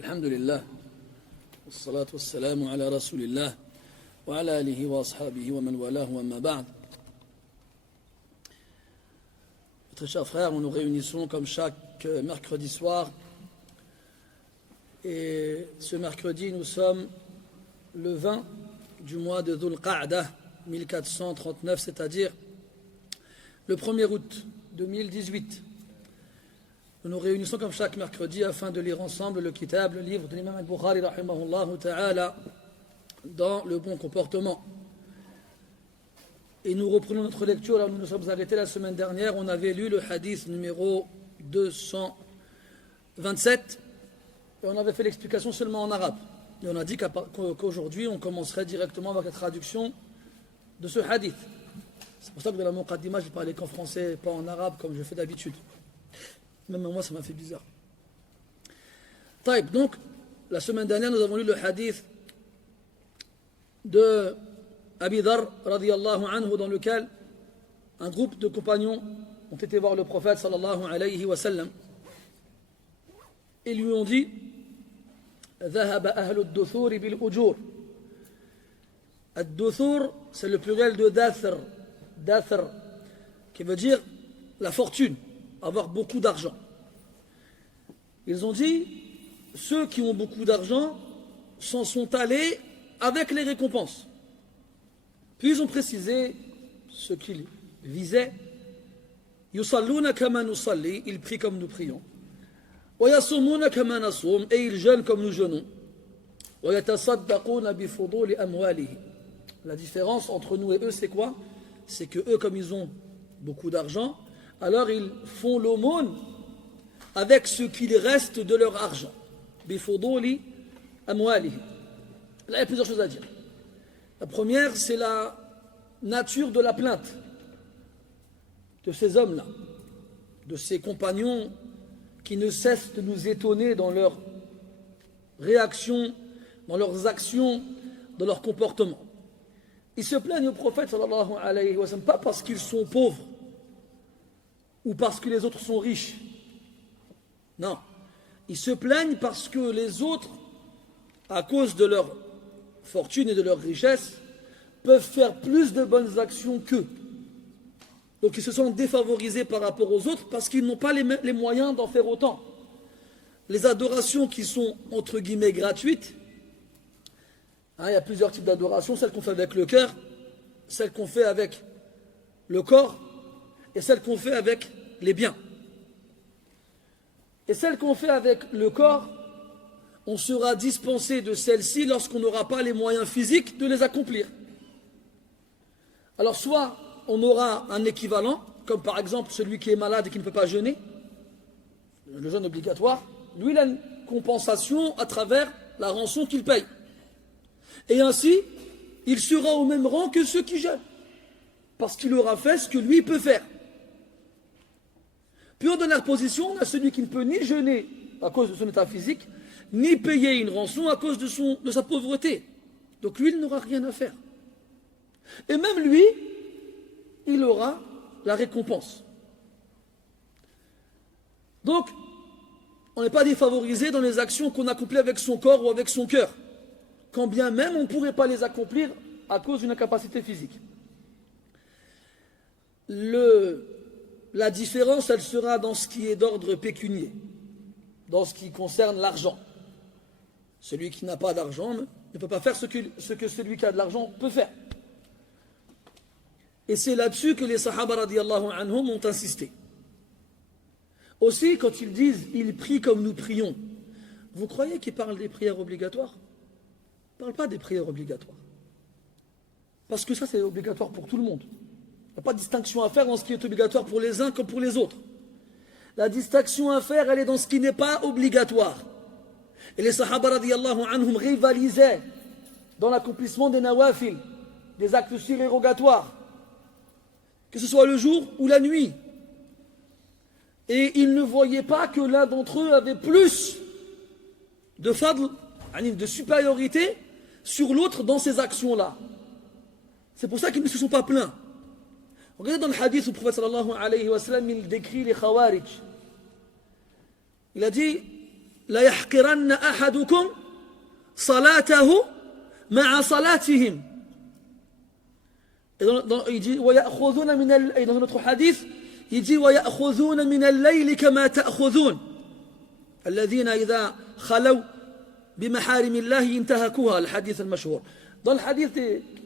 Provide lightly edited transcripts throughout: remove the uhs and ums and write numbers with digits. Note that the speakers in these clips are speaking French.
الحمد لله والصلاة والسلام على رسول الله وعلى آله وأصحابه ومن والاه وما بعد. Très chers frères, nous nous réunissons comme chaque mercredi soir. Et ce mercredi, nous sommes le 20 du mois de Dhul Qa'dah 1439, c'est-à-dire le 1er août 2018. Nous nous réunissons comme chaque mercredi afin de lire ensemble le kitab, le livre de l'imam al-Bukhari rahimahullah ta'ala, dans le bon comportement. Et nous reprenons notre lecture là où nous nous sommes arrêtés la semaine dernière. On avait lu le hadith numéro 227 et on avait fait l'explication seulement en arabe. Et on a dit qu'aujourd'hui on commencerait directement avec la traduction de ce hadith. C'est pour ça que dans la muqaddima je ne parlais qu'en français, pas en arabe comme je fais d'habitude. Même moi ça m'a fait bizarre. Taïb, donc la semaine dernière nous avons lu le hadith de Abi Dharr radiyallahu anhu, dans lequel un groupe de compagnons ont été voir le prophète sallallahu alayhi wa sallam et lui ont dit ذهب أهل الدثور بالأجور. الدثور c'est le pluriel de dathr, qui veut dire la fortune, avoir beaucoup d'argent. Ils ont dit ceux qui ont beaucoup d'argent s'en sont allés avec les récompenses. Puis ils ont précisé ce qu'ils visaient. يُصَلُّونَ كَمَا نُصَلِّي, ils prient comme nous prions. وَيَصُومُونَ كَمَا نَصُومُ, et ils jeûnent comme nous jeûnons. وَيَتَصَدَّقُونَ بِفُضُولِ أَمْوَالِهِمْ. La différence entre nous et eux, c'est quoi? C'est que eux, comme ils ont beaucoup d'argent, alors ils font l'aumône avec ce qu'il reste de leur argent. بِفُضُولِ أَمْوَالِهِمْ. Là, il y a plusieurs choses à dire. La première, c'est la nature de la plainte de ces hommes-là, de ces compagnons qui ne cessent de nous étonner dans leurs réactions, dans leurs actions, dans leur comportement. Ils se plaignent au prophète sallallahu alayhi wa sallam, pas parce qu'ils sont pauvres ou parce que les autres sont riches. Non, ils se plaignent parce que les autres, à cause de leur fortune et de leur richesse, peuvent faire plus de bonnes actions qu'eux. Donc ils se sont défavorisés par rapport aux autres parce qu'ils n'ont pas les moyens d'en faire autant. Les adorations qui sont entre guillemets gratuites, il y a plusieurs types d'adorations, celles qu'on fait avec le cœur, celles qu'on fait avec le corps et celles qu'on fait avec les biens. Et celles qu'on fait avec le corps, on sera dispensé de celles-ci lorsqu'on n'aura pas les moyens physiques de les accomplir. Alors soit on aura un équivalent, comme par exemple celui qui est malade et qui ne peut pas jeûner, le jeûne obligatoire, lui il a une compensation à travers la rançon qu'il paye. Et ainsi, il sera au même rang que ceux qui jeûnent, parce qu'il aura fait ce que lui peut faire. Puis en dernière position, on a celui qui ne peut ni jeûner à cause de son état physique, ni payer une rançon à cause de sa pauvreté. Donc lui, il n'aura rien à faire. Et même lui, il aura la récompense. Donc, on n'est pas défavorisé dans les actions qu'on accomplit avec son corps ou avec son cœur, quand bien même on ne pourrait pas les accomplir à cause d'une incapacité physique. La différence, elle sera dans ce qui est d'ordre pécunier, dans ce qui concerne l'argent. Celui qui n'a pas d'argent ne peut pas faire ce que celui qui a de l'argent peut faire. Et c'est là-dessus que les Sahaba radiyallahu anhum ont insisté. Aussi, quand ils disent « ils prient comme nous prions », vous croyez qu'ils parlent des prières obligatoires? Ils ne parlent pas des prières obligatoires. Parce que ça, c'est obligatoire pour tout le monde. Il n'y a pas de distinction à faire dans ce qui est obligatoire pour les uns comme pour les autres. La distinction à faire, elle est dans ce qui n'est pas obligatoire. Et les Sahaba radiyallahu anhum rivalisaient dans l'accomplissement des nawafil, des actes surérogatoires, que ce soit le jour ou la nuit. Et ils ne voyaient pas que l'un d'entre eux avait plus de fadl, de supériorité sur l'autre dans ces actions-là. C'est pour ça qu'ils ne se sont pas plaints. Regardez dans le hadith où le prophète sallallahu alayhi wa sallam, il décrit les khawarij. Il a dit لا يحقرن أحدكم صلاته مع صلاتهم. Et il dit ويأخذون من et dans un autre hadith il dit ويأخذون من الليل كما تأخذون الذين إذا خلوا بمحارم الله انتهكوها, le hadith al-mashhur. Dans le hadith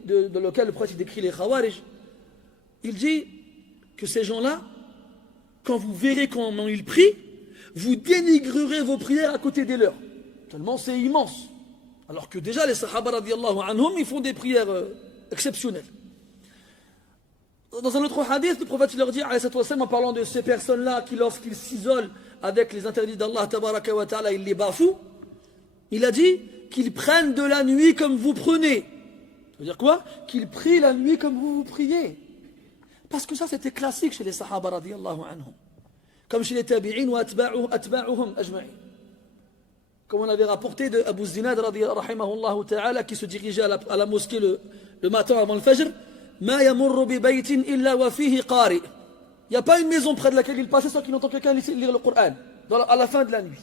de lequel le prophète décrit les Khawarij, il dit que ces gens-là, quand vous verrez comment ils prient, vous dénigrerez vos prières à côté des leurs. Tellement c'est immense. Alors que déjà les Sahaba radiyallahu anhum, ils font des prières exceptionnelles. Dans un autre hadith, le prophète leur dit, en parlant de ces personnes-là qui, lorsqu'ils s'isolent avec les interdits d'Allah, tabaraka wa ta'ala, ils les bafouent, il a dit qu'ils prennent de la nuit comme vous prenez. Ça veut dire quoi? Qu'ils prient la nuit comme vous priez. Parce que ça, c'était classique chez les Sahaba radiyallahu anhum. Comme chez les tabi'in ou atba'uhum ajma'in. Comme on avait rapporté de Abu Zinad rahimahullah ta'ala qui se dirigeait à la mosquée le matin avant le Fajr. Ma yamurru bi baytin illa wa fihi qari. Il n'y a pas une maison près de laquelle il passait sans qu'il entend quelqu'un lire le Coran à la fin de la nuit.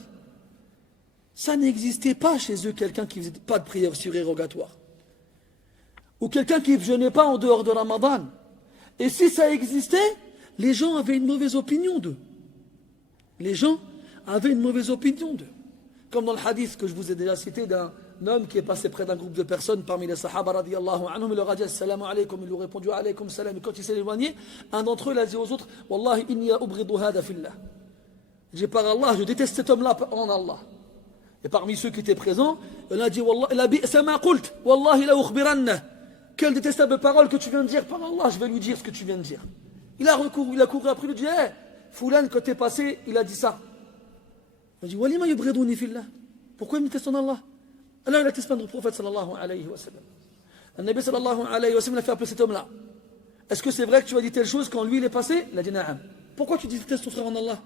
Ça n'existait pas chez eux quelqu'un qui ne faisait pas de prière surérogatoire. Ou quelqu'un qui ne jeûnait pas en dehors de Ramadan. Et si ça existait, les gens avaient une mauvaise opinion d'eux. Les gens avaient une mauvaise opinion d'eux. Comme dans le hadith que je vous ai déjà cité d'un homme qui est passé près d'un groupe de personnes parmi les Sahaba radiyallahu anhum, il leur a dit assalamu alaykum, ils lui ont répondu alaykum salam. Et quand il s'est éloigné, un d'entre eux l'a dit aux autres wallahi inni ubridu hada fillah. J'ai par Allah, je déteste cet homme-là en Allah. Et parmi ceux qui étaient présents, il a dit wallahi sama qult wallahi la ukhbiranna. Quelle détestable parole que tu viens de dire, par Allah, je vais lui dire ce que tu viens de dire. Il a couru après, il lui dit hey, Foulan, quand t'es passé, il a dit ça. Il a dit walima yubriduni fillah. Pourquoi il me déteste en Allah? Alors il a testé le prophète sallallahu alayhi wa sallam. Le Nabi sallallahu alayhi wa sallam a fait appeler cet homme-là. Est-ce que c'est vrai que tu as dit telle chose quand lui il est passé? Il a dit na'am. Pourquoi tu détestes ton frère en Allah?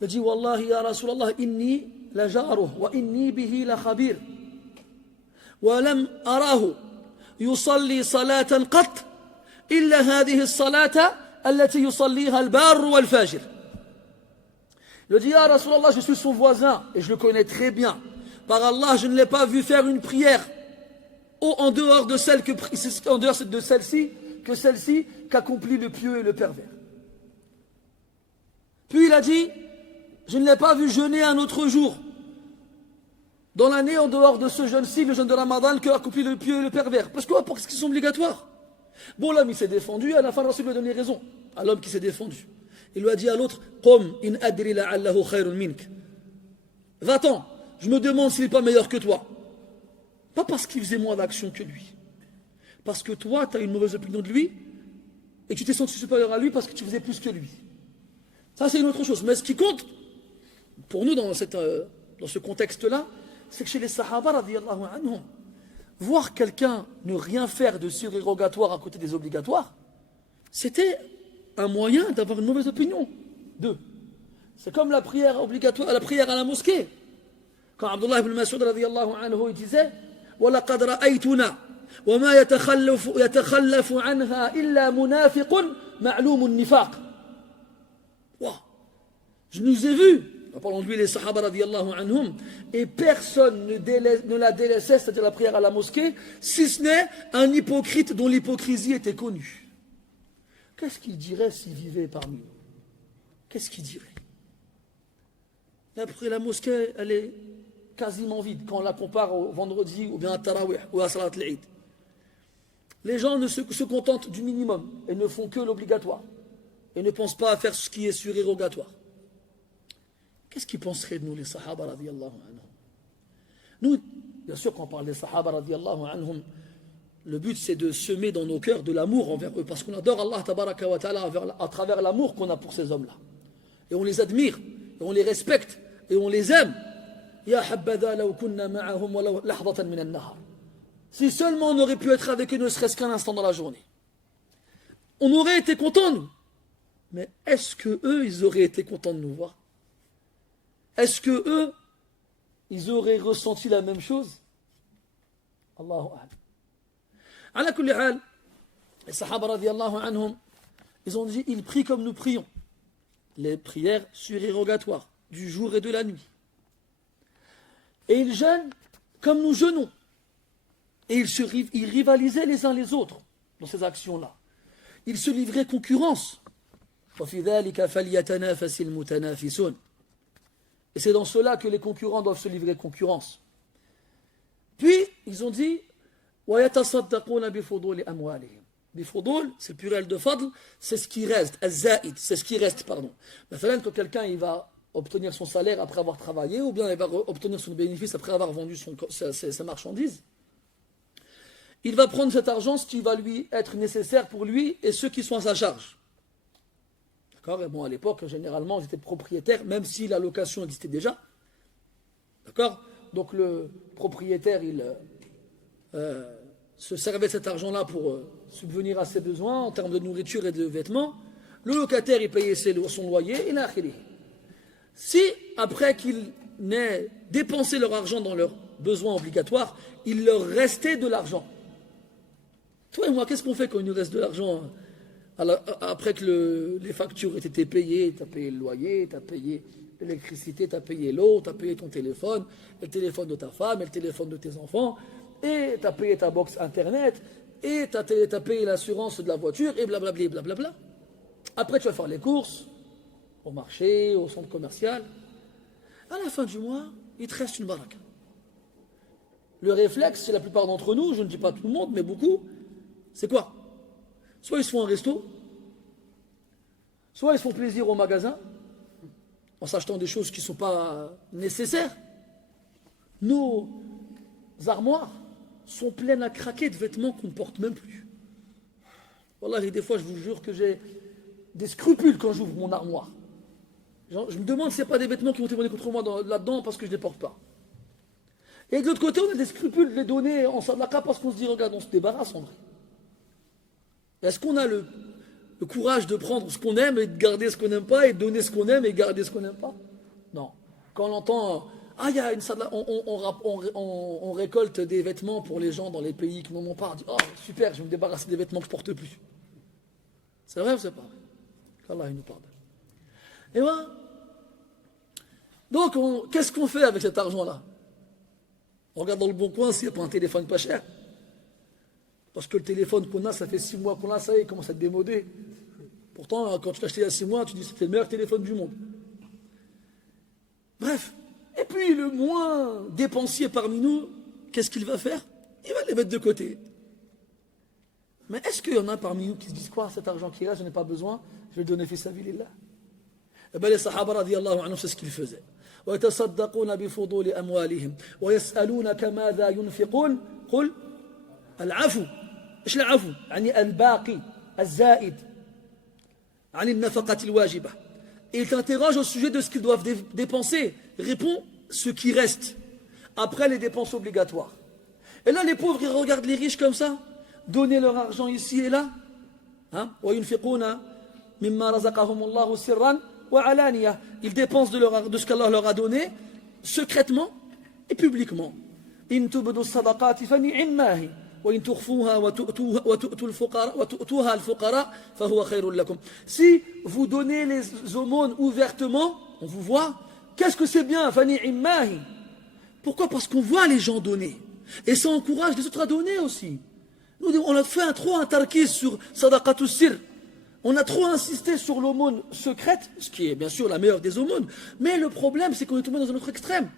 Il a dit wallahi ya Rasulallah inni la jaruh wa inni bihi la khabir. Wa lam arahu yusalli salatan qat illa hadhihi as-salata allati yusalliha al-barr wal-fajir. Il a dit ya Rasulallah, je suis son voisin et je le connais très bien. Par Allah, je ne l'ai pas vu faire une prière en dehors de celle-ci que celle-ci qu'accomplit le pieux et le pervers. Puis il a dit, je ne l'ai pas vu jeûner un autre jour dans l'année en dehors de ce jeûne-ci, le jeûne de Ramadan, qu'accomplit le pieux et le pervers. Parce qu'ils sont obligatoires. Bon, l'homme il s'est défendu, à la fin, le Rasul lui a donné raison à l'homme qui s'est défendu. Il lui a dit à l'autre, Qum in adri la'allahu khayrun mink. Va-t'en. Je me demande s'il n'est pas meilleur que toi. Pas parce qu'il faisait moins d'actions que lui. Parce que toi, tu as une mauvaise opinion de lui et que tu t'es senti supérieur à lui parce que tu faisais plus que lui. Ça, c'est une autre chose. Mais ce qui compte, pour nous, dans ce contexte-là, c'est que chez les Sahaba, radiyallahu anhum, voir quelqu'un ne rien faire de surérogatoire à côté des obligatoires, c'était un moyen d'avoir une mauvaise opinion d'eux. C'est comme la prière obligatoire, la prière à la mosquée. Quand Abdullah ibn Mas'ud radiyallahu anhu il disait وَلَقَدْ رَأَيْتُنَا وَمَا يَتَخَلَّفُ عَنْهَا إِلَّا مُنَافِقٌ مَعْلُومُ النِّفَاقِ. Je nous ai vus, en parlant de lui les Sahaba radiyallahu anhum, et personne ne la délaissait, c'est-à-dire la prière à la mosquée, si ce n'est un hypocrite dont l'hypocrisie était connue. Qu'est-ce qu'il dirait s'il vivait parmi nous? Qu'est-ce qu'il dirait? Après la mosquée, elle est quasiment vide quand on la compare au vendredi ou bien à Tarawih ou à Salat al-Eid. Les gens se contentent du minimum et ne font que l'obligatoire et ne pensent pas à faire ce qui est surérogatoire. Qu'est-ce qu'ils penseraient de nous les Sahaba radiyallahu anhum? Nous, bien sûr quand on parle des Sahaba radiyallahu anhum, le but c'est de semer dans nos cœurs de l'amour envers eux parce qu'on adore Allah tabaraka wa ta'ala à travers l'amour qu'on a pour ces hommes-là. Et on les admire, et on les respecte, et on les aime. Ya habada law kunna ma'ahum wa lahdatan min an-nahar. Si seulement on aurait pu être avec eux ne serait-ce qu'un instant dans la journée. On aurait été contents nous. Mais est-ce que eux ils auraient été contents de nous voir? Est-ce que eux ils auraient ressenti la même chose? Allahu a'lam. Ala kulli hal, les Sahaba radiyallahu anhum, ils ont dit ils prient comme nous prions. Les prières surérogatoires du jour et de la nuit. Et ils jeûnent comme nous jeûnons. Et ils rivalisaient les uns les autres dans ces actions-là. Ils se livraient concurrence. Et c'est dans cela que les concurrents doivent se livrer concurrence. Puis, ils ont dit Bifudul, c'est le pluriel de fadl, c'est ce qui reste, al-za'id, c'est ce qui reste, pardon. Maintenant, quand quelqu'un il va obtenir son salaire après avoir travaillé, ou bien il va obtenir son bénéfice après avoir vendu sa marchandise, il va prendre cet argent, ce qui va lui être nécessaire pour lui et ceux qui sont à sa charge. D'accord? Et bon, à l'époque, généralement, ils étaient propriétaires, même si la location existait déjà. D'accord? Donc le propriétaire, il se servait de cet argent-là pour subvenir à ses besoins en termes de nourriture et de vêtements. Le locataire, il payait son loyer, et là, si, après qu'ils n'aient dépensé leur argent dans leurs besoins obligatoires, il leur restait de l'argent. Toi et moi, qu'est-ce qu'on fait quand il nous reste de l'argent après que les factures aient été payées? Tu as payé le loyer, tu as payé l'électricité, tu as payé l'eau, tu as payé ton téléphone, le téléphone de ta femme, et le téléphone de tes enfants, et tu as payé ta box internet, et tu as payé l'assurance de la voiture, et blablabla, blablabla. Après, tu vas faire les courses, au marché, au centre commercial. À la fin du mois, il te reste une baraque. Le réflexe, c'est la plupart d'entre nous, je ne dis pas tout le monde, mais beaucoup, c'est quoi? Soit ils se font un resto, soit ils se font plaisir au magasin, en s'achetant des choses qui ne sont pas nécessaires. Nos armoires sont pleines à craquer de vêtements qu'on ne porte même plus. Voilà, des fois, je vous jure que j'ai des scrupules quand j'ouvre mon armoire. Je me demande s'il n'y a pas des vêtements qui vont témoigner contre moi là-dedans parce que je ne les porte pas. Et de l'autre côté, on a des scrupules de les donner en sadaqa parce qu'on se dit, regarde, on se débarrasse en vrai. Est-ce qu'on a le courage de prendre ce qu'on aime et de garder ce qu'on n'aime pas et de donner ce qu'on aime et garder ce qu'on n'aime pas? Non. Quand on entend, il y a une sadaqa, on récolte des vêtements pour les gens dans les pays qui n'en ont pas, on dit, oh super, je vais me débarrasser des vêtements que je ne porte plus. C'est vrai ou c'est pas vrai? Qu'Allah nous pardonne. Et voilà. Donc, qu'est-ce qu'on fait avec cet argent-là? On regarde dans le bon coin s'il n'y a pas un téléphone pas cher. Parce que le téléphone qu'on a, ça fait 6 mois qu'on l'a, ça y est, il commence à être démodé. Pourtant, quand tu l'as acheté il y a 6 mois, tu dis que c'était le meilleur téléphone du monde. Bref. Et puis, le moins dépensier parmi nous, qu'est-ce qu'il va faire? Il va les mettre de côté. Mais est-ce qu'il y en a parmi nous qui se disent quoi? Cet argent qui est là, je n'ai pas besoin, je vais le donner fi sabilillah. Eh bien, les Sahaba radiyallahu anhum, c'est ce qu'ils faisaient. ويتصدقون بفضول أموالهم ويسألونك ماذا ينفقون قل العفو إيش العفو يعني الباقي الزائد عن النفقة الواجبة. Et ils t'interrogent au sujet de ce qu'ils doivent dépenser. Réponds ce qui reste après les dépenses obligatoires. Et là les pauvres ils regardent les riches comme ça donner leur argent ici et là, hein? وينفقون مما رزقهم الله سرا وعلانية. Ils dépensent de ce qu'Allah leur a donné secrètement et publiquement. إن تبدوا الصدقات فنعما هي وإن تخفوها وتؤتوها الفقراء فهو خير لكم. Si vous donnez les aumônes ouvertement, on vous voit, qu'est-ce que c'est bien? فنعما هي. Pourquoi? Parce qu'on voit les gens donner. Et ça encourage les autres à donner aussi. Nous, on a fait un tarkis sur sadaqatus sir. On a trop insisté sur l'aumône secrète, ce qui est bien sûr la meilleure des aumônes, mais le problème c'est qu'on est tombé dans un autre extrême.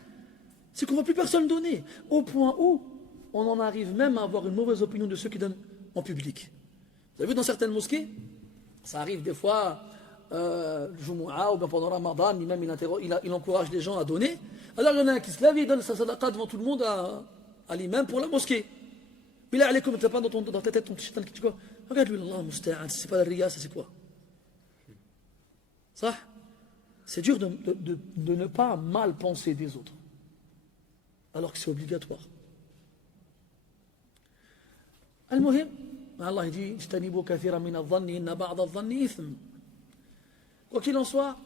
C'est qu'on ne voit plus personne donner, au point où on en arrive même à avoir une mauvaise opinion de ceux qui donnent en public. Vous avez vu dans certaines mosquées, ça arrive des fois, le Jumu'ah ou bien pendant Ramadan, l'imam il encourage les gens à donner. Alors il y en a un qui se lève et il donne sa sadaqa devant tout le monde à l'imam pour la mosquée. Mais là, allez, comme tu n'as pas dans ta tête ton petit shaitan qui dit quoi? Regarde lui, Allah musta'an, c'est pas la riya, ça c'est quoi? Ça? C'est dur de ne pas mal penser des autres. Alors que c'est obligatoire. Al-Muhim, Allah dit, Ijtanibu kathira min al-dhanni, inna ba'da al-dhanni ithm. Quoi qu'il en soit,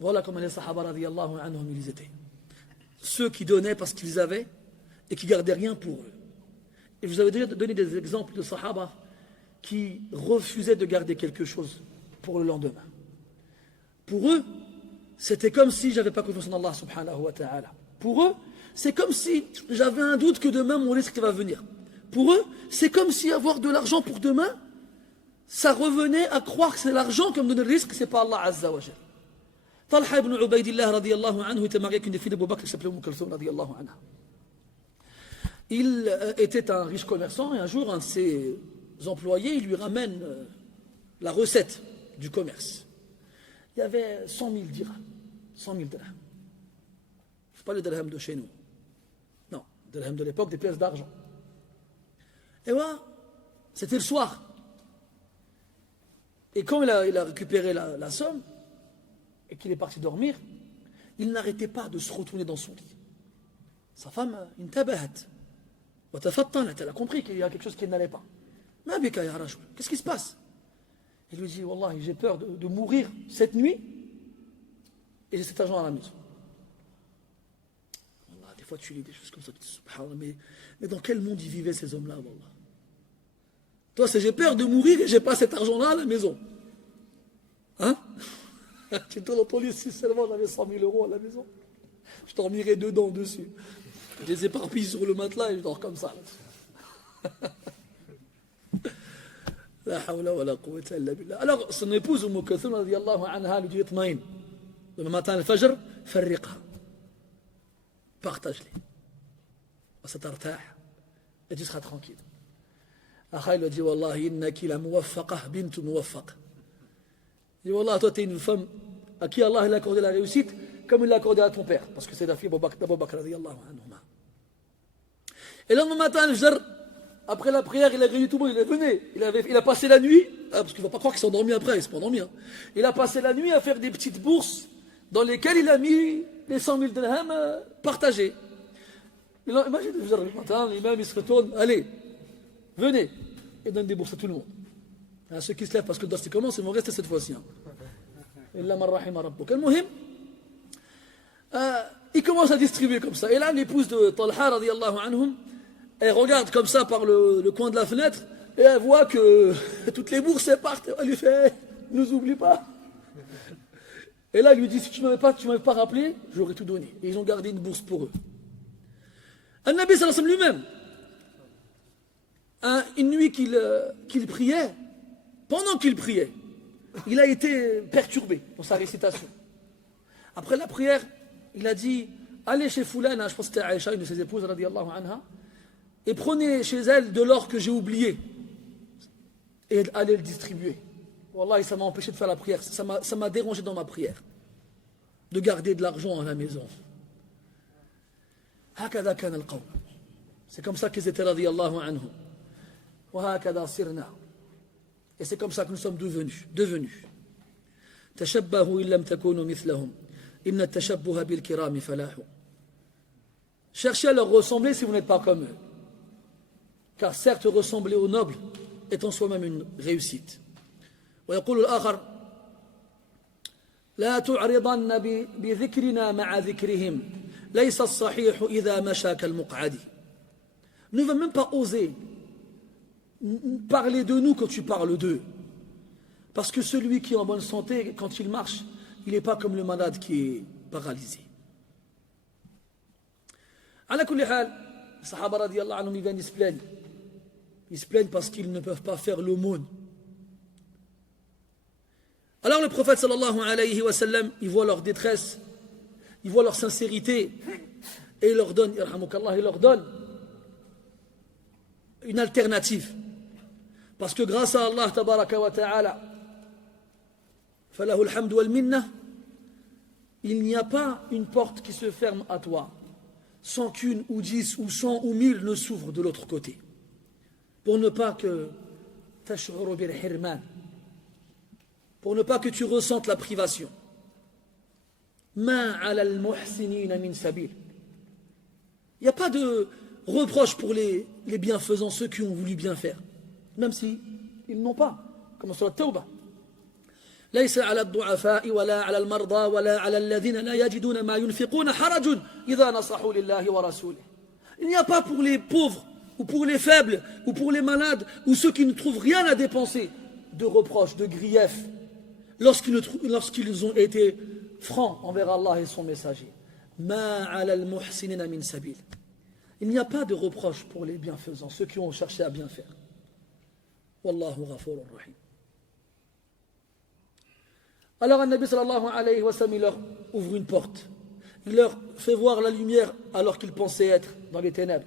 voilà comment les Sahaba radiyallahu anhum ils étaient. Ceux qui donnaient parce qu'ils avaient et qui gardaient rien pour eux. Et je vous avais déjà donné des exemples de Sahaba qui refusaient de garder quelque chose pour le lendemain. Pour eux, c'était comme si j'avais pas confiance en Allah subhanahu wa ta'ala. Pour eux, c'est comme si j'avais un doute que demain mon risque va venir. Pour eux, c'est comme si avoir de l'argent pour demain, ça revenait à croire que c'est l'argent qui me donne le risque, c'est pas Allah Azza wa Jal. Talha ibn Ubaydillah radiyallahu anhu était marié avec une fille d'Abu Bakr qui s'appelait Kulthum radiyallahu anha. Il était un riche commerçant et un jour, un de ses employés, il lui ramène la recette du commerce. Il y avait 100 000 dirhams. 100 000 dirhams. Ce n'est pas le dirham de chez nous. Non, le dirham de l'époque, des pièces d'argent. Et voilà, c'était le soir. Et quand il a récupéré la somme, et qu'il est parti dormir, il n'arrêtait pas de se retourner dans son lit. Sa femme, intabahat. Elle a compris qu'il y a quelque chose qui n'allait pas. Qu'est-ce qui se passe? Il lui dit, Wallah, j'ai peur de mourir cette nuit, et j'ai cet argent à la maison. Wallah, des fois tu lis des choses comme ça, subhanallah, mais dans quel monde ils vivaient ces hommes-là, Wallah? Toi, c'est j'ai peur de mourir et j'ai pas cet argent-là à la maison. Hein? Tu tournes dans ton lit, si seulement j'avais 100 000 euros à la maison, je dormirais dedans, dessus. Je les éparpille sur le matelas et je dors comme ça. La hawla wa la quwwata illa billah. Alors, son épouse, Kulthum radiyallahu anha, lui dit Itmaïn. Le matin, le fajr, farriqha. Partage-les. Et tu seras tranquille. Akha, il lui dit Wallahi, innaki la muwaffaqah bintu muwaffaq. Il dit Wallah, toi, tu es une femme à qui Allah a accordé la réussite comme il l'a accordé à ton père. Parce que c'est la fille d'Abu Bakr radiyallahu anhu. Et le lendemain matin, le fajr, après la prière, il a réuni tout le monde, il est venu. Il a passé la nuit, parce qu'il ne va pas croire qu'il s'est endormi après, il s'est pas endormi. Hein. Il a passé la nuit à faire des petites bourses dans lesquelles il a mis les 100 000 dirhams partagés. Imagine le matin, l'imam il se retourne, allez, venez, et donne des bourses à tout le monde. À ceux qui se lèvent parce que le dossier commence, ils vont rester cette fois-ci. Illa man rahima rabbuk. Al-muhim, il commence à distribuer comme ça. Et là, l'épouse de Talha, radiyallahu anhum, elle regarde comme ça par le coin de la fenêtre et elle voit que toutes les bourses partent. Elle lui fait, ne nous oublie pas. Et là, elle lui dit, si tu ne m'avais pas rappelé, j'aurais tout donné. Et ils ont gardé une bourse pour eux. An-Nabi sallallahu alayhi wa sallam lui-même, une nuit qu'il priait, pendant qu'il priait, il a été perturbé dans sa récitation. Après la prière, il a dit, allez chez Foulana, je pense que c'était Aïcha, une de ses épouses, radiyallahu anha, et prenez chez elle de l'or que j'ai oublié, et allez le distribuer. Wallah, ça m'a empêché de faire la prière, ça m'a dérangé dans ma prière, de garder de l'argent à la maison. Hakada kana al-qawm. C'est comme ça qu'ils étaient, radiyallahu anhum. Wa hakada sirna. Et c'est comme ça que nous sommes devenus. Tashabbahu illam takunu mithlahum. Inna tashabbuha bil kirami falahu. Cherchez à leur ressembler si vous n'êtes pas comme eux. Car certes, ressembler aux nobles est en soi-même une réussite. ويقول الآخر لا تعرضن بذكرنا مع ذكرهم ليس الصحيح إذا مشى كالمقعد. Ne va même pas oser parler de nous quand tu parles d'eux. Parce que celui qui est en bonne santé, quand il marche, il n'est pas comme le malade qui est paralysé. على كل حال, les Sahaba radiyallahu anhum, ils viennent, ils se plaignent. Ils se plaignent parce qu'ils ne peuvent pas faire l'aumône. Alors le prophète sallallahu alayhi wa sallam, il voit leur détresse, il voit leur sincérité, et il leur donne, yarhamukallah, il leur donne une alternative. Parce que grâce à Allah tabaraka wa ta'ala, falahu alhamdu wal minna, il n'y a pas une porte qui se ferme à toi sans qu'une ou 10 ou 100 ou 1000 ne s'ouvrent de l'autre côté. Pour ne pas que tash'uru bil hirman, pour ne pas que tu ressentes la privation. Ma ala al-muhsinina min sabil. Il n'y a pas de reproche pour les bienfaisants, ceux qui ont voulu bien faire, même si ils n'ont pas, comme sur la Tawbah. ليس على الضعفاء ولا على المرضى ولا على الذين لا يجدون ما ينفقون حرج إذا نصحوا لله ورسوله. Il n'y a pas pour les pauvres ou pour les faibles ou pour les malades ou ceux qui ne trouvent rien à dépenser de reproches, de griefs lorsqu'ils ont été francs envers Allah et son messager. Ma 'ala al-muhsinina min sabil. Il n'y a pas de reproche pour les bienfaisants, ceux qui ont cherché à bien faire. Wallahu ghafurur rahim. Alors un Nabi sallallahu alayhi wa sallam, il leur ouvre une porte. Il leur fait voir la lumière alors qu'ils pensaient être dans les ténèbres.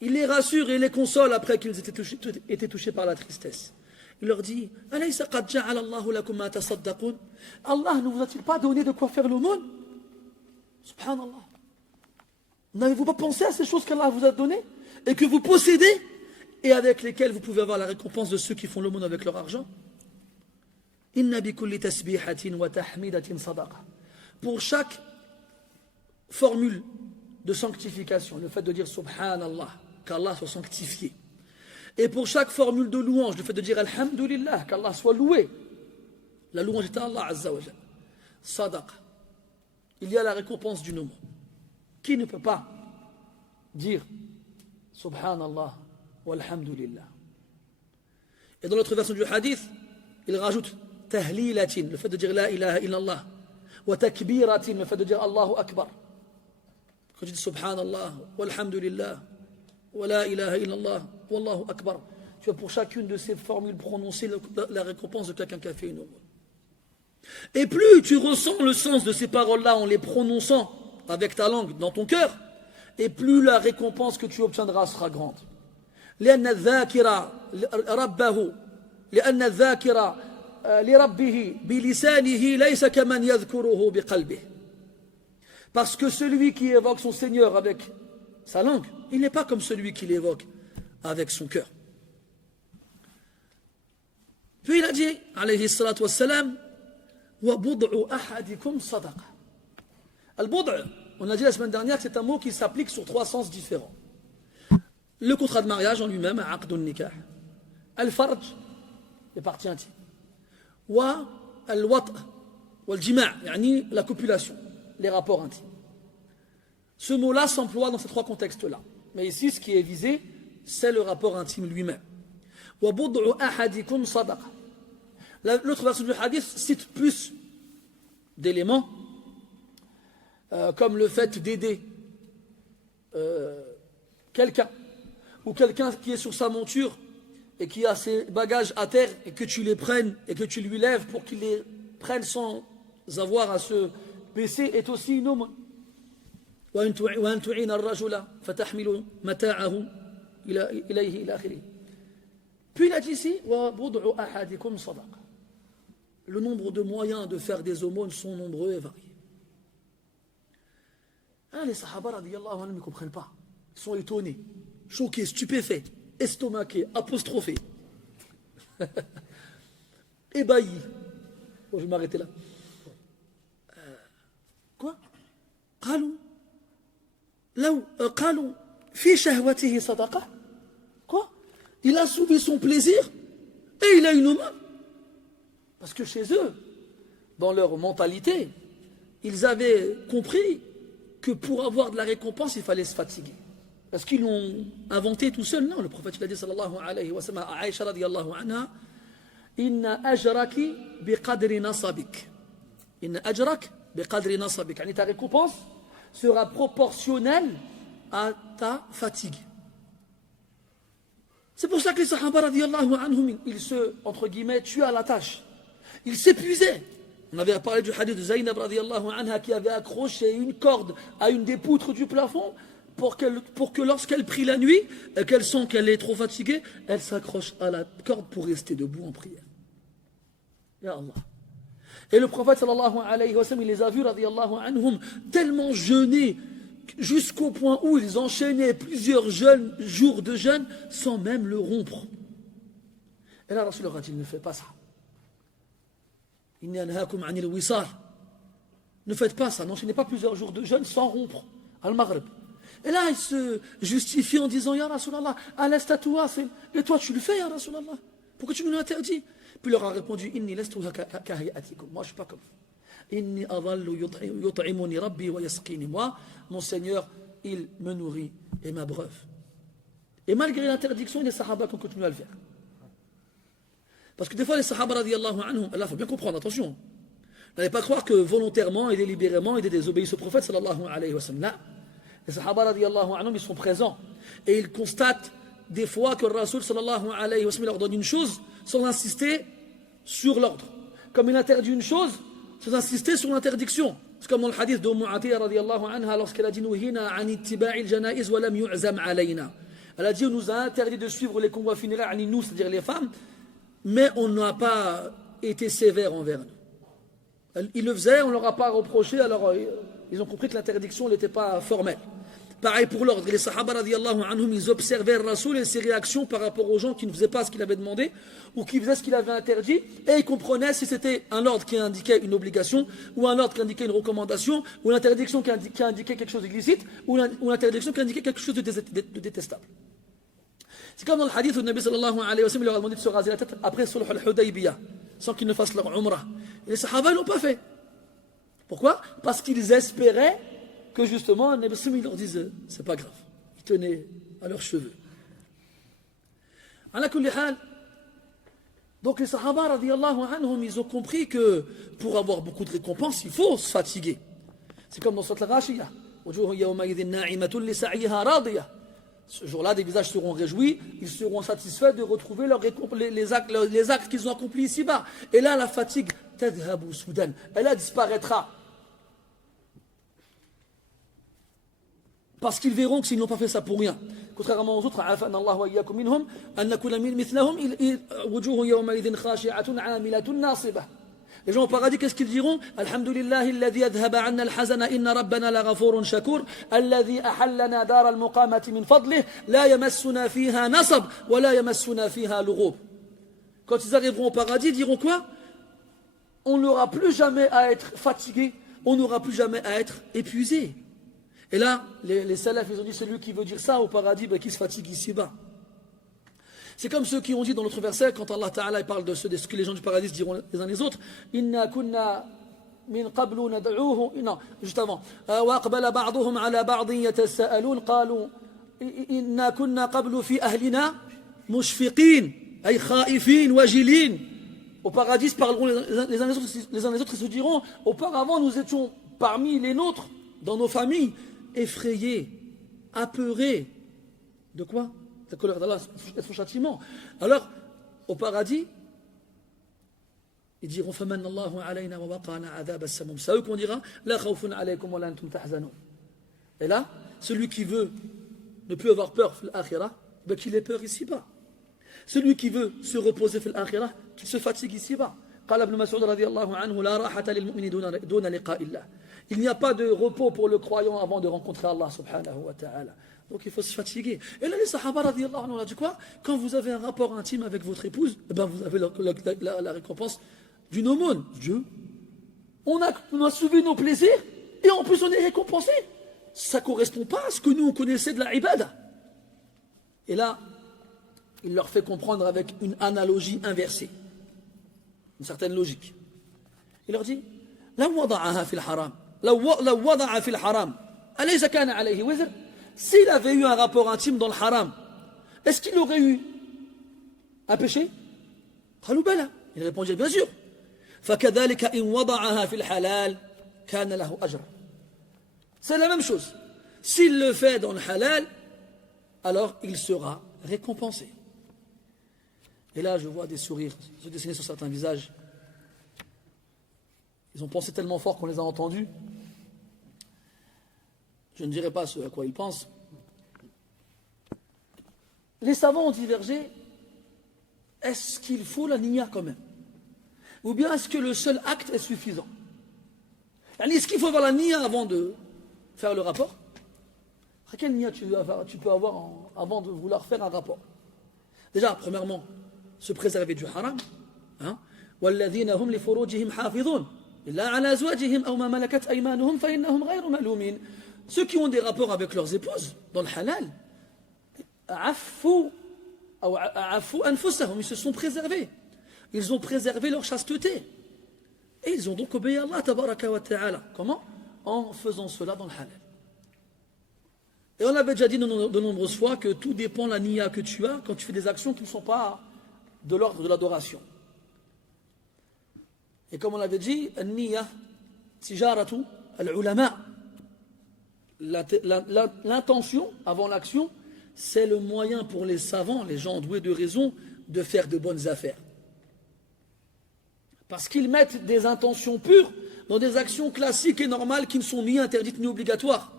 Il les rassure et les console après qu'ils étaient touchés par la tristesse. Il leur dit, Alaysa qad ja'ala Allahu lakum ma tasaddaqun? Allah ne vous a-t-il pas donné de quoi faire l'aumône? Subhanallah. N'avez-vous pas pensé à ces choses qu'Allah vous a données et que vous possédez et avec lesquelles vous pouvez avoir la récompense de ceux qui font l'aumône avec leur argent? Inna bi kulli tasbihatin wa tahmidatin sadaqa. Pour chaque formule de sanctification, le fait de dire Subhanallah, qu'Allah soit sanctifié, et pour chaque formule de louange, le fait de dire Alhamdulillah, qu'Allah soit loué, la louange est à Allah Azza wa Jal. Sadaqa. Il y a la récompense du nombre. Qui ne peut pas dire Subhanallah walhamdulillah? Et dans l'autre version du hadith, il rajoute Tahlilatin, le fait de dire La ilaha illallah, wa takbiratin, le fait de dire Allahu Akbar. Quand tu dis Subhanallah walhamdulillah, wa la ilaha illallah, wallahu Akbar, tu as pour chacune de ces formules prononcées la récompense de quelqu'un qui a fait une aumône. Et plus tu ressens le sens de ces paroles-là en les prononçant avec ta langue dans ton cœur, et plus la récompense que tu obtiendras sera grande. لأن الذاكر ربه لأن الذاكر لربه بلسانه ليس كمن يذكره بقلبه. Parce que celui qui évoque son Seigneur avec sa langue, il n'est pas comme celui qui l'évoque avec son cœur. Puis il a dit, alayhi salatu wassalam, وَبُضْعُ أَحَدِكُمْ صَدَقَةً. Al-Bud', on a dit la semaine dernière que c'est un mot qui s'applique sur 3 sens différents. Le contrat de mariage en lui-même, aqdun nikah. Al-farj, les parties intimes. Wa al-wat' wal-jima', yani la copulation, les rapports intimes. Ce mot-là s'emploie dans ces 3 contextes-là. Mais ici, ce qui est visé, c'est le rapport intime lui-même. وَبُضْعُ أَحَدِكُمْ صَدَقَةً. L'autre version du hadith cite plus d'éléments, comme le fait d'aider quelqu'un, ou quelqu'un qui est sur sa monture et qui a ses bagages à terre et que tu les prennes et que tu lui lèves pour qu'il les prenne sans avoir à se baisser, est aussi une aumône. وأن تعين الرجل فتحمل متاعه إليه إلى آخره. Puis il a dit ici وَبُضْعُ أَحَدِكُمْ صَدَقَةً. Le nombre de moyens de faire des aumônes sont nombreux et variés. Ah, les Sahaba radiyallahu anhum ne comprennent pas. Ils sont étonnés, choqués, stupéfaits, estomaqués, apostrophés, ébahis. Bon, je vais m'arrêter là. Quoi? قالوا في شهوته صدقة. Quoi? Il a soulevé son plaisir et il a une aumône. Parce que chez eux, dans leur mentalité, ils avaient compris que pour avoir de la récompense, il fallait se fatiguer. Parce qu'ils l'ont inventé tout seul. Non, le prophète il a dit sallallahu alayhi wa sallam à Aïcha radiyallahu anha, inna ajraki biqadri nasabik. Inna ajrak biqadri nasabik. Yani ta récompense sera proportionnelle à ta fatigue. C'est pour ça que les Sahaba radiyallahu anhum, ils se, entre guillemets, tuaient à la tâche. Ils s'épuisaient. On avait parlé du hadith de Zaynab radiyallahu anha qui avait accroché une corde à une des poutres du plafond pour que lorsqu'elle prie la nuit et qu'elle sent qu'elle est trop fatiguée, elle s'accroche à la corde pour rester debout en prière. Ya Allah. Et le prophète sallallahu alayhi wa sallam, il les a vus radiyallahu anhum tellement jeûner jusqu'au point où ils enchaînaient plusieurs jours de jeûne sans même le rompre. Et là, Rasul a dit, ne faites pas ça. Inni anhaakum anil wisar. Ne faites pas ça, n'enchaînez pas plusieurs jours de jeûne sans rompre. Al-Maghrib. Et là, il se justifie en disant, Ya Rasulallah, alastatoua, et toi tu le fais, Ya Rasulallah. Pourquoi tu nous l'interdis? Puis il leur a répondu, Inni lastu kahayatikum. Moi, je ne suis pas comme vous. Inni adallu yut'imuni rabbi wa yasqini. Moi, mon Seigneur, il me nourrit et m'abreuve. Et malgré l'interdiction, les Sahaba ont continué à le faire. Parce que des fois, les Sahaba, radiyallahu anhum, là, il faut bien comprendre, attention. N'allez pas croire que volontairement et délibérément ils désobéissent au prophète sallallahu alayhi wa sallam. Là, les sahaba radiyallahu anhum, ils sont présents et ils constatent des fois que le Rasoul sallallahu alayhi wa sallam leur donne une chose sans insister sur l'ordre. Comme il interdit une chose sans insister sur l'interdiction. C'est comme dans le hadith de Atiyya radiyallahu anha lorsqu'elle a dit Nuhina an ittiba'il janaiz wa lam yu'zam alayna. Elle a dit on nous a interdit de suivre les convois funéraires, nous, c'est-à-dire les femmes, mais on n'a pas été sévère envers nous. Ils le faisaient, on ne leur a pas reproché, alors ils ont compris que l'interdiction n'était pas formelle. Pareil pour l'ordre, les sahaba radiyallahu anhum, ils observaient le Rasoul et ses réactions par rapport aux gens qui ne faisaient pas ce qu'il avait demandé ou qui faisaient ce qu'il avait interdit, et ils comprenaient si c'était un ordre qui indiquait une obligation ou un ordre qui indiquait une recommandation ou l'interdiction qui indiquait quelque chose d'illicite ou l'interdiction qui indiquait quelque chose de détestable. C'est comme dans le hadith où le Nabi sallallahu alayhi wa sallam leur a demandé de se raser la tête après Sulh al-Hudaybiyah sans qu'ils ne fassent leur umrah. Et les sahaba ne l'ont pas fait. Pourquoi? Parce qu'ils espéraient que justement, le Nabi sallallahu leur dise c'est pas grave. Ils tenaient à leurs cheveux. Ala kulli hal. Donc les sahaba radiyallahu anhum, ils ont compris que pour avoir beaucoup de récompenses, il faut se fatiguer. C'est comme dans Surat al-Ghashiyah. Wujuhun yawma'idhin na'imatun li sa'yiha radiyah. Ce jour-là, des visages seront réjouis, ils seront satisfaits de retrouver les actes qu'ils ont accomplis ici-bas. Et là, la fatigue, tadhabu soudan, elle disparaîtra. Parce qu'ils verront que s'ils n'ont pas fait ça pour rien. Contrairement aux autres, afan Allah wa iyyakum minhum, an nakuna mithlahum, wujuhun yawma'idhin khashi'atun 'amilatun nasibah. Les gens au paradis, qu'est-ce qu'ils diront? Alhamdulillah, alladhi adhaba 'anna al-hazana, inna rabbana laghafurun shakur, alladhi ahallana dar al-muqamati min fadlih, la yamassuna fiha nasab, wa la yamassuna fiha lughub. Quand ils arriveront au paradis, ils diront quoi? On n'aura plus jamais à être fatigué, on n'aura plus jamais à être épuisé. Et là, les salafs, ils ont dit, celui qui veut dire ça au paradis, ben, qui se fatigue ici-bas. C'est comme ceux qui ont dit dans l'autre verset, quand Allah Ta'ala parle de ce que les gens du paradis diront les uns les autres, Inna kunna min qablu nad'uhu, non, juste avant, wa aqbala ba'duhum ala ba'din yatasa'alun, qalu, inna kunna qablu fi ahlina mushfiqin, ay khaifin, wajilin. Au paradis, parleront les uns les autres, ils se diront, auparavant nous étions parmi les nôtres, dans nos familles, effrayés, apeurés. De quoi? La colère d'Allah et son châtiment. Alors, au paradis, ils diront فَمَنَّ اللَّهُ عَلَيْنَا وَوَقَانَا عَذَابَ السَّمُومِ. C'est à eux qu'on dira لَا خَوْفٌ عَلَيْكُمْ وَلَا أَنْتُمْ تَحْزَنُونَ. Et là, celui qui veut ne plus avoir peur fil akhirah, ben qu'il ait peur ici-bas. Celui qui veut se reposer fil akhirah, qu'il se fatigue ici-bas. قال ابن مسعود رضي الله عنه لا راحة للمؤمن دون لقاء الله. Il n'y a pas de repos pour le croyant avant de rencontrer Allah subhanahu wa ta'ala. Donc il faut se fatiguer. Et là les sahaba radiyallahu anhu, on a dit quoi? Quand vous avez un rapport intime avec votre épouse, eh ben vous avez la récompense d'une aumône. Dieu. On a suivi nos plaisirs et en plus on est récompensé. Ça ne correspond pas à ce que nous on connaissait de la ibada. Et là, il leur fait comprendre avec une analogie inversée. Une certaine logique. Il leur dit لو وضعها في الحرام لو وضع في الحرام أليس كان عليه وزر. S'il avait eu un rapport intime dans le haram, est-ce qu'il aurait eu un péché? قالوا بلى. Il répondit bien sûr. فكذلك إن وضعها في الحلال كان له أجر. C'est la même chose. S'il le fait dans le halal, alors il sera récompensé. Et là, je vois des sourires se dessiner sur certains visages. Ils ont pensé tellement fort qu'on les a entendus. Je ne dirai pas ce à quoi ils pensent. Les savants ont divergé. Est-ce qu'il faut la niya quand même? Ou bien est-ce que le seul acte est suffisant? Est-ce qu'il faut avoir la niya avant de faire le rapport? Quelle niya tu peux avoir avant de vouloir faire un rapport? Déjà, premièrement, se préserver du haram. وَالَّذِينَ هُمْ لِفُرُوجِهِمْ حَافِظُونَ إِلَّا عَلَى أَزْوَاجِهِمْ أَوْ مَا مَلَكَتْ أَيْمَانُهُمْ فَإِنَّهُمْ غَيْرُ مَلُومِينَ. Ceux qui ont des rapports avec leurs épouses dans le halal, عَفُّوا أَنفُسَهُمْ, ils se sont préservés. Ils ont préservé leur chasteté. Et ils ont donc obéi à Allah tabaraka wa ta'ala. Comment? En faisant cela dans le halal. Et on avait déjà dit de nombreuses fois que tout dépend de la niya que tu as quand tu fais des actions qui ne sont pas de l'ordre de l'adoration. Et comme on l'avait dit, النية تجارة العلماء. L'intention avant l'action, c'est le moyen pour les savants, les gens doués de raison, de faire de bonnes affaires. Parce qu'ils mettent des intentions pures dans des actions classiques et normales qui ne sont ni interdites ni obligatoires,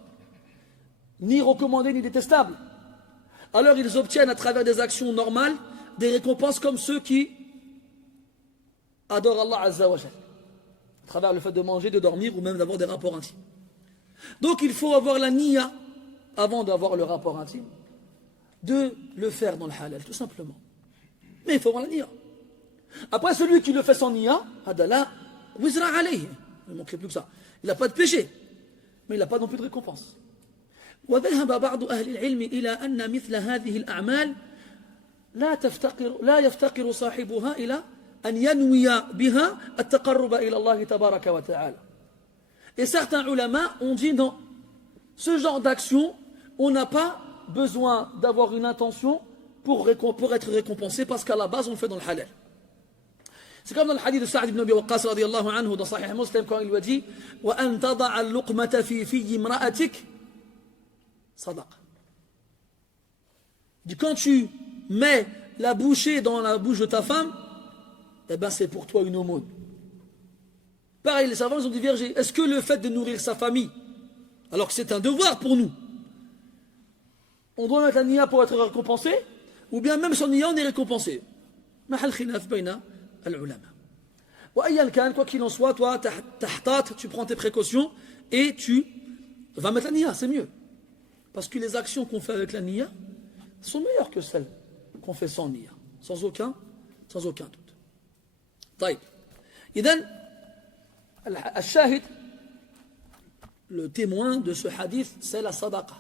ni recommandées ni détestables. Alors ils obtiennent à travers des actions normales des récompenses comme ceux qui adorent Allah Azza wa Jal, à travers le fait de manger, de dormir ou même d'avoir des rapports intimes. Donc il faut avoir la niya avant d'avoir le rapport intime, de le faire dans le halal, tout simplement. Mais il faut avoir la niya. Après, celui qui le fait sans niya, hadala, wizra alayhi. Il ne manquerait plus que ça. Il n'a pas de péché, mais il n'a pas non plus de récompense. وذهب بعض أهل العلم إلى أن مثل هذه الأعمال لا يفتقر صاحبها إلى أن ينوي بها التقرب إلى الله تبارك وتعالى. Et certains ulama ont dit non, ce genre d'action, on n'a pas besoin d'avoir une intention pour être récompensé parce qu'à la base on le fait dans le halal. C'est comme dans le hadith de Sa'd ibn Abi Waqqas radiyallahu anhu dans Sahih Muslim quand il lui a dit وَأَن تَضَعَ اللُّقْمَةَ فِي فِيِّ امْرَأَتِكَ صدق. Il dit quand tu mets la bouchée dans la bouche de ta femme, eh ben c'est pour toi une aumône. Pareil, les savants ils ont divergé. Est-ce que le fait de nourrir sa famille, alors que c'est un devoir pour nous, on doit mettre la niya pour être récompensé, ou bien même sans niya on est récompensé? محل خلاف بين العلماء. وأيا كان, quoi qu'il en soit, toi, tahtat, tu prends tes précautions et tu vas mettre la niya, c'est mieux. Parce que les actions qu'on fait avec la niya sont meilleures que celles qu'on fait sans niya, sans aucun doute. طيب. إذن الشاهد, le témoin de ce hadith, c'est la sadaqa.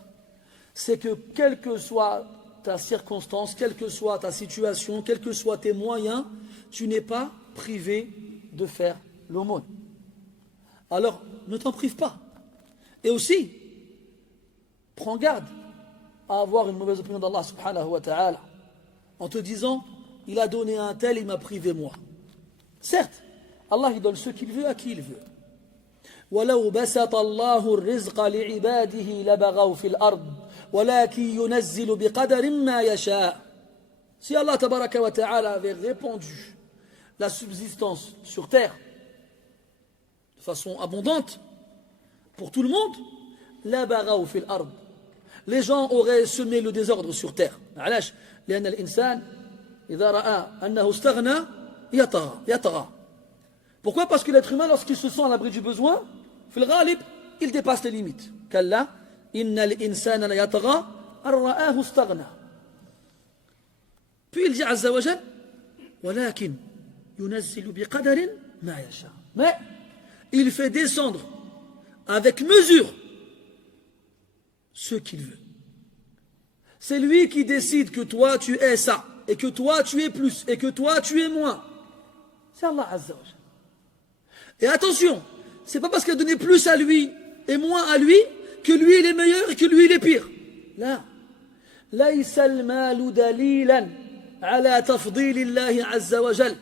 C'est que quelle que soit ta circonstance, quelle que soit ta situation, quels que soient tes moyens, tu n'es pas privé de faire l'aumône. Alors, ne t'en prive pas. Et aussi, prends garde à avoir une mauvaise opinion d'Allah subhanahu wa ta'ala en te disant, il a donné un tel, il m'a privé moi. Certes, Allah il donne ce qu'il veut à qui il veut. وَلَوْ بَسَطَ اللَّهُ الرِّزْقَ لِعِبَادِهِ لَبَغَوْا فِي الْأَرْضِ وَلَكِنْ يُنَزِّلُ بِقَدَرٍ مَا يَشَاءُ. Si Allah tabaraka wa ta'ala avait répandu la subsistance sur terre de façon abondante pour tout le monde, لَبَغَوْا فِي الْأَرْضِ, les gens auraient semé le désordre sur terre. علاش؟ لأن الإنسان إذا رأى أنه استغنى يطغى. Pourquoi? Parce que l'être humain, lorsqu'il se sent à l'abri du besoin, في الغالب, il dépasse les limites. كلا إن الإنسان ليطغى أن رآه استغنى. Puis il dit عز وجل ولكن ينزل بقدر ما يشاء. Mais il fait descendre avec mesure ce qu'il veut. C'est lui qui décide que toi tu es ça, et que toi tu es plus, et que toi tu es moins. C'est Allah Azza wa Jal. Et attention, c'est pas parce qu'il a donné plus à lui et moins à lui que lui il est meilleur et que lui il est pire. Là, ليس المال دليلا على تفضيل الله عز وجل.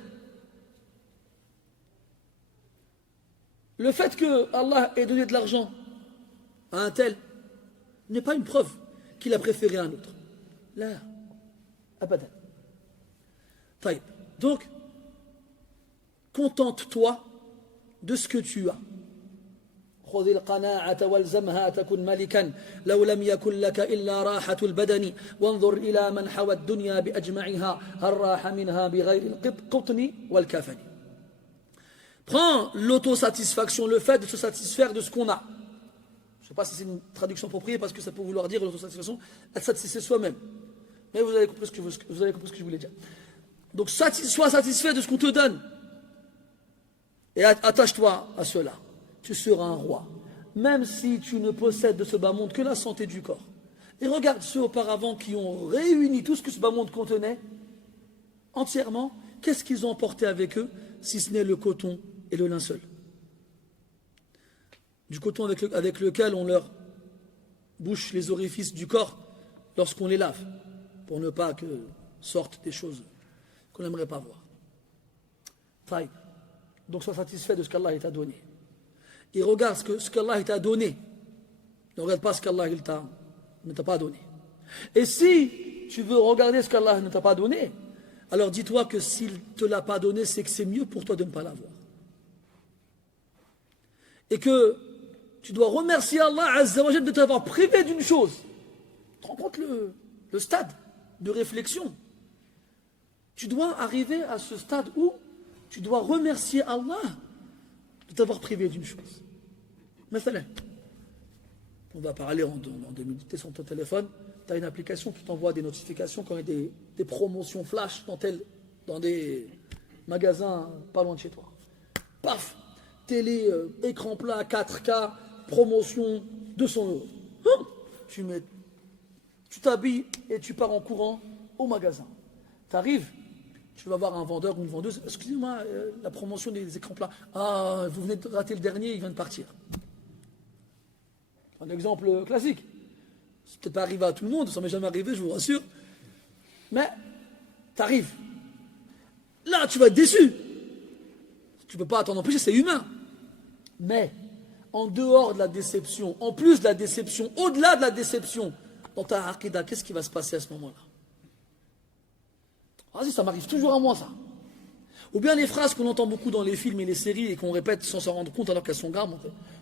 Le fait que Allah ait donné de l'argent à un tel n'est pas une preuve qu'il a préféré un autre. Là, abadan. طيب. Donc, contente-toi de ce que tu as. خذ القناعة والزمها تكن ملكا لو لم يكن لك إلا راحة البدن وانظر إلى من حوى الدنيا بأجمعها هل راح منها بغير القطن والكفن. Prends l'autosatisfaction, le fait de se satisfaire de ce qu'on a. Je ne sais pas si c'est une traduction appropriée parce que ça peut vouloir dire l'autosatisfaction, être satisfait soi-même. Mais vous avez compris ce que je voulais dire. Donc sois satisfait de ce qu'on te donne. Et attache-toi à cela. Tu seras un roi. Même si tu ne possèdes de ce bas monde que la santé du corps. Et regarde ceux auparavant qui ont réuni tout ce que ce bas monde contenait entièrement. Qu'est-ce qu'ils ont emporté avec eux si ce n'est le coton et le linceul? Du coton avec lequel on leur bouche les orifices du corps lorsqu'on les lave, pour ne pas que sortent des choses qu'on n'aimerait pas voir. Taïb. donc sois satisfait de ce qu'Allah t'a donné. Et regarde ce qu'Allah t'a donné. Ne regarde pas ce qu'Allah ne t'a pas donné. Et si tu veux regarder ce qu'Allah ne t'a pas donné, alors dis-toi que s'il ne te l'a pas donné, c'est que c'est mieux pour toi de ne pas l'avoir. Et que tu dois remercier Allah Azza wa Jal de t'avoir privé d'une chose. Tu te rends compte le stade de réflexion. Tu dois arriver à ce stade où tu dois remercier Allah de t'avoir privé d'une chose. Mathalan, on va parler en 2 minutes. Tu es sur ton téléphone, tu as une application qui t'envoie des notifications quand il y a des promotions flash dans des magasins pas loin de chez toi. Paf, télé, écran plat, 4K, promotion, 200 €. Tu t'habilles et tu pars en courant au magasin. Tu arrives, tu vas voir un vendeur ou une vendeuse. Excusez-moi, la promotion des écrans plats. Ah, vous venez de rater le dernier, il vient de partir. Un exemple classique. C'est peut-être pas arrivé à tout le monde, ça m'est jamais arrivé, je vous rassure. Mais tu arrives. Là, tu vas être déçu. Tu ne peux pas t'en empêcher, c'est humain. Mais en dehors de la déception, en plus de la déception, au-delà de la déception, dans ta aqidah, qu'est-ce qui va se passer à ce moment-là? Vas-y, ça m'arrive toujours à moi, ça. Ou bien les phrases qu'on entend beaucoup dans les films et les séries et qu'on répète sans s'en rendre compte alors qu'elles sont graves.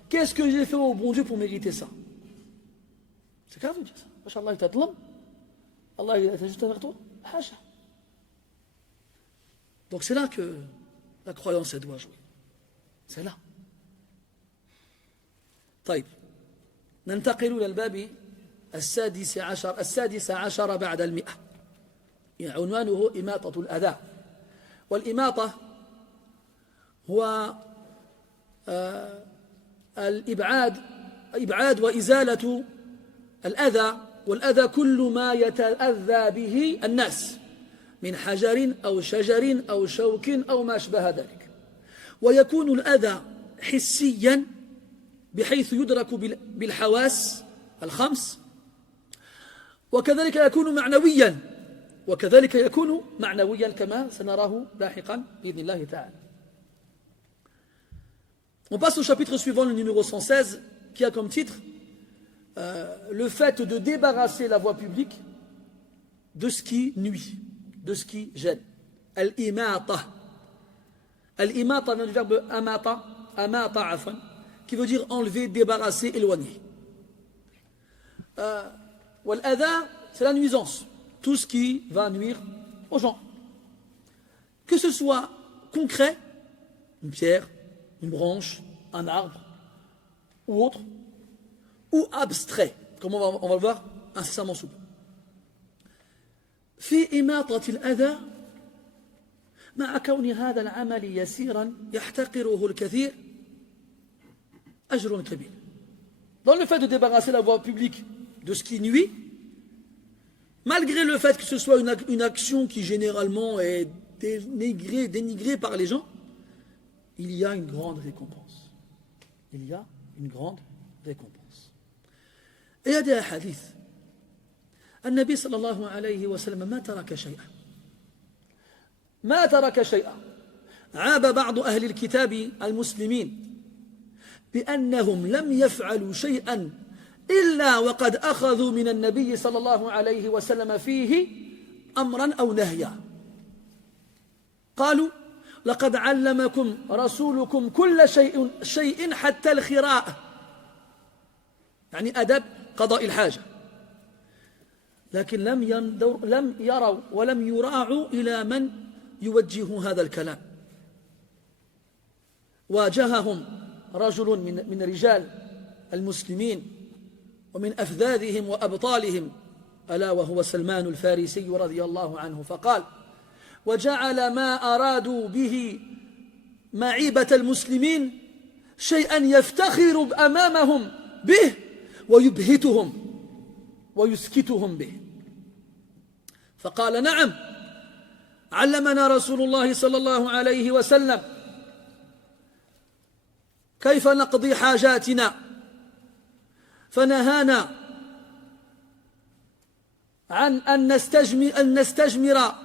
Qu'est-ce que j'ai fait au bon Dieu pour mériter ça? C'est grave de dire ça. Machallah, il t'attend. Allah, il est juste envers toi. Haja. Donc c'est là que la croyance, elle doit jouer. C'est là. طيب ننتقل إلى الباب السادس عشر بعد 100. عنوانه إماطة الأذى. والإماطة هو إبعاد وإزالة الأذى، والأذى كل ما يتأذى به الناس من حجر أو شجر أو شوك أو ما أشبه ذلك. ويكون الأذى حسيا بحيث يدرك بالحواس الخمس، وكذلك يكون معنويا كما سنراه لاحقا بإذن الله تعالى. On passe au chapitre suivant, le numéro 116, qui a comme titre le fait de débarrasser la voie publique de ce qui nuit, de ce qui gêne. Al-imata. Al-imata vient du verbe amata, qui veut dire enlever, débarrasser, éloigner. Wal-adha, c'est la nuisance, tout ce qui va nuire aux gens. Que ce soit concret, une pierre, une branche, un arbre, ou autre, ou abstrait, comme on va le voir incessamment sous peu. في إماطة الأذى مع كون هذا العمل يسيرا يحتقره الكثير أجر كبير. Dans le fait de débarrasser la voie publique de ce qui nuit, malgré le fait que ce soit une action qui généralement est dénigrée par les gens, il y a une grande récompense. Il y a une grande récompense. Et il y a des hadiths. النبي صلى الله عليه وسلم ما ترك شيئا عاب بعض أهل الكتاب المسلمين بأنهم لم يفعلوا شيئا إلا وقد أخذوا من النبي صلى الله عليه وسلم فيه أمرا أو نهيا. قالوا لقد علمكم رسولكم كل شيء حتى الخراء، يعني أدب قضاء الحاجة، لكن لم يروا ولم يراعوا إلى من يوجه هذا الكلام. واجههم رجل من رجال المسلمين ومن أفذاذهم وأبطالهم، ألا وهو سلمان الفارسي رضي الله عنه، فقال: وجعل ما أرادوا به معيبة المسلمين شيئا يفتخر أمامهم به ويبهتهم ويسكتهم به. فقال: نعم، علمنا رسول الله صلى الله عليه وسلم كيف نقضي حاجاتنا، فنهانا عن أن نستجمر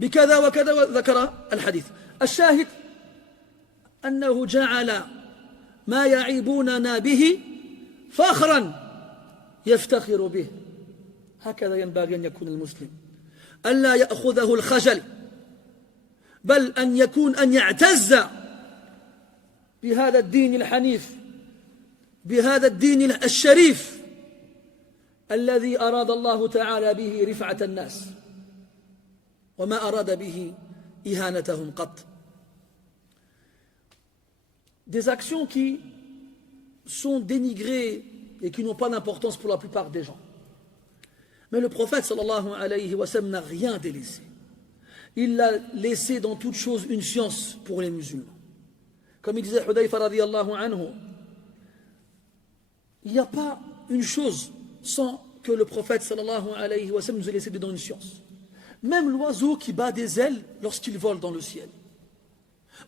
بكذا وكذا، وذكر الحديث. الشاهد أنه جعل ما يعيبوننا به فخرا يفتخر به. هكذا ينبغي أن يكون المسلم، ألا يأخذه الخجل، بل أن يعتز بهذا الدين الحنيف، بهذا الدين الشريف الذي أراد الله تعالى به رفعة الناس وما أراد به إهانتهم قط. Des actions qui sont dénigrées et qui n'ont pas d'importance pour la plupart des gens. Mais le prophète sallallahu alayhi wa sallam n'a rien délaissé. Il a laissé dans toute chose une science pour les musulmans. Comme il disait Hudayfa radiyallahu anhu, il n'y a pas une chose sans que le prophète sallallahu alayhi wa sallam nous ait laissé dedans une science. Même l'oiseau qui bat des ailes lorsqu'il vole dans le ciel.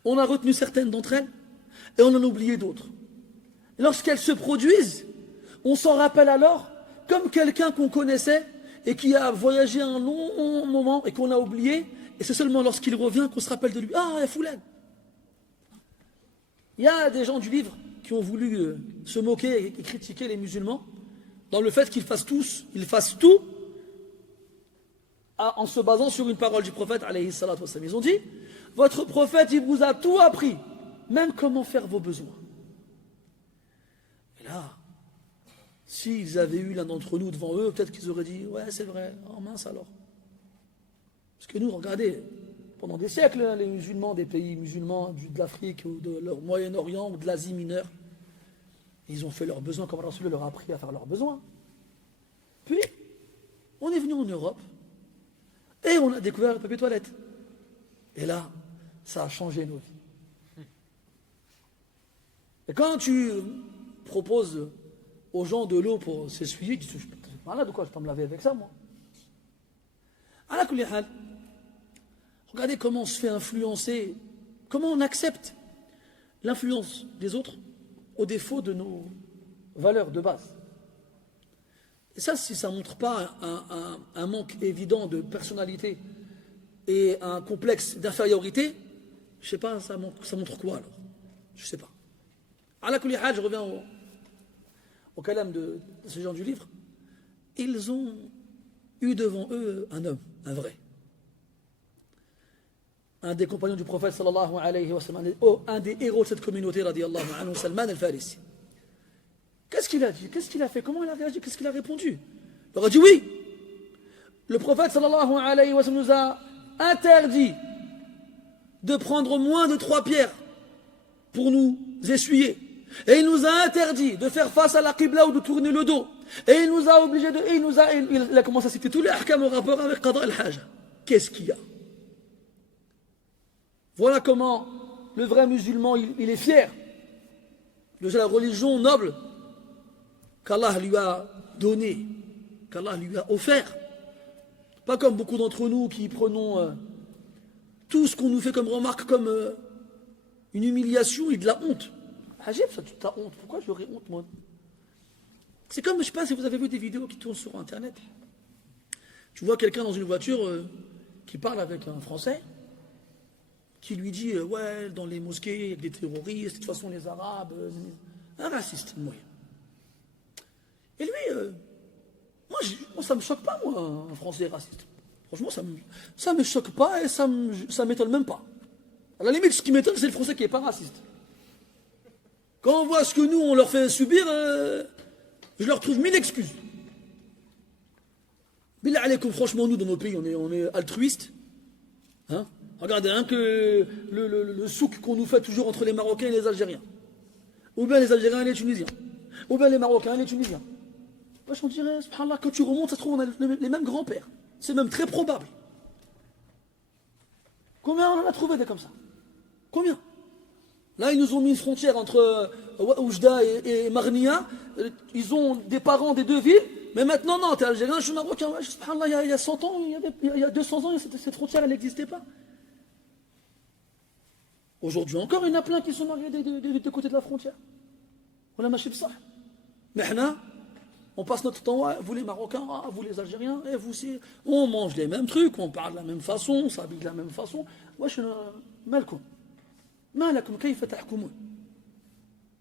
On a retenu certaines d'entre elles et on en a oublié d'autres. Lorsqu'elles se produisent, on s'en rappelle alors comme quelqu'un qu'on connaissait et qui a voyagé un long moment et qu'on a oublié, et c'est seulement lorsqu'il revient qu'on se rappelle de lui. Ah, il y a Foulane. Il y a des gens du livre qui ont voulu se moquer et critiquer les musulmans dans le fait qu'ils fassent tout en se basant sur une parole du prophète alayhi salatu wassalam. Ils ont dit, votre prophète il vous a tout appris, même comment faire vos besoins. Et là, s'ils avaient eu l'un d'entre nous devant eux, peut-être qu'ils auraient dit, ouais c'est vrai, oh mince alors. Parce que nous, regardez, pendant des siècles, les musulmans des pays musulmans de l'Afrique ou de leur Moyen-Orient ou de l'Asie mineure, ils ont fait leurs besoins comme Rasul leur a appris à faire leurs besoins. Puis, on est venu en Europe et on a découvert le papier toilette. Et là, ça a changé nos vies. Et quand tu proposes aux gens de l'eau pour s'essuyer, ils disent, je suis malade ou quoi, je peux me laver avec ça moi. Ala kulli hal, regardez comment on se fait influencer, comment on accepte l'influence des autres au défaut de nos valeurs de base. Et ça, si ça ne montre pas un manque évident de personnalité et un complexe d'infériorité, je ne sais pas, ça montre quoi alors? Je ne sais pas. Ala kulli hal, je reviens au kalam de ces gens du livre. Ils ont eu devant eux un homme, un vrai. Un des compagnons du prophète sallallahu alayhi wa sallam, un des héros de cette communauté, radiyallahu anhu, Salman al-Farisi. Qu'est-ce qu'il a dit? Qu'est-ce qu'il a fait? Comment il a réagi? Qu'est-ce qu'il a répondu? Il leur a dit oui. Le prophète sallallahu alayhi wa sallam nous a interdit de prendre moins de 3 pierres pour nous essuyer. Et il nous a interdit de faire face à la qibla ou de tourner le dos. Et il nous a obligés de... Il a commencé à citer tous les ahkam au rapport avec qada al-haja. Qu'est-ce qu'il y a? Voilà comment le vrai musulman, il est fier de la religion noble qu'Allah lui a donnée, qu'Allah lui a offert. Pas comme beaucoup d'entre nous qui prenons tout ce qu'on nous fait comme remarque comme une humiliation et de la honte. Ajib, ça, tu as honte. Pourquoi j'aurais honte, moi? C'est comme, je ne sais pas si vous avez vu des vidéos qui tournent sur Internet. Tu vois quelqu'un dans une voiture qui parle avec un Français, qui lui dit, ouais, dans les mosquées, il y a des terroristes, de toute façon, les Arabes, un raciste, moyen. Et lui, moi, ça ne me choque pas, moi, un Français raciste. Franchement, ça ne me choque pas et ça ne m'étonne même pas. À la limite, ce qui m'étonne, c'est le Français qui n'est pas raciste. Quand on voit ce que nous, on leur fait subir, je leur trouve 1000 excuses. Billah alaykoum, franchement, nous, dans nos pays, on est altruistes. Hein? Regardez, hein, que le souk qu'on nous fait toujours entre les Marocains et les Algériens. Ou bien les Algériens et les Tunisiens. Ou bien les Marocains et les Tunisiens. Moi, je dirais, subhanallah, quand tu remontes, ça se trouve, on a les mêmes grands-pères. C'est même très probable. Combien on en a trouvé des comme ça? Combien? Là, ils nous ont mis une frontière entre Oujda et Marnia. Ils ont des parents des deux villes. Mais maintenant, non, t'es algérien, je suis marocain. Ouais, subhanallah, il y a 100 ans, il y a 200 ans, cette frontière, elle n'existait pas. Aujourd'hui encore, il y en a plein qui sont mariés des deux côtés de la frontière. Voilà, ma chef ça. Mais on passe notre temps, ouais, vous les Marocains, vous les Algériens, et vous aussi. On mange les mêmes trucs, on parle de la même façon, on s'habille de la même façon. Moi, je suis malcoum. ما لكم كيف تحكمون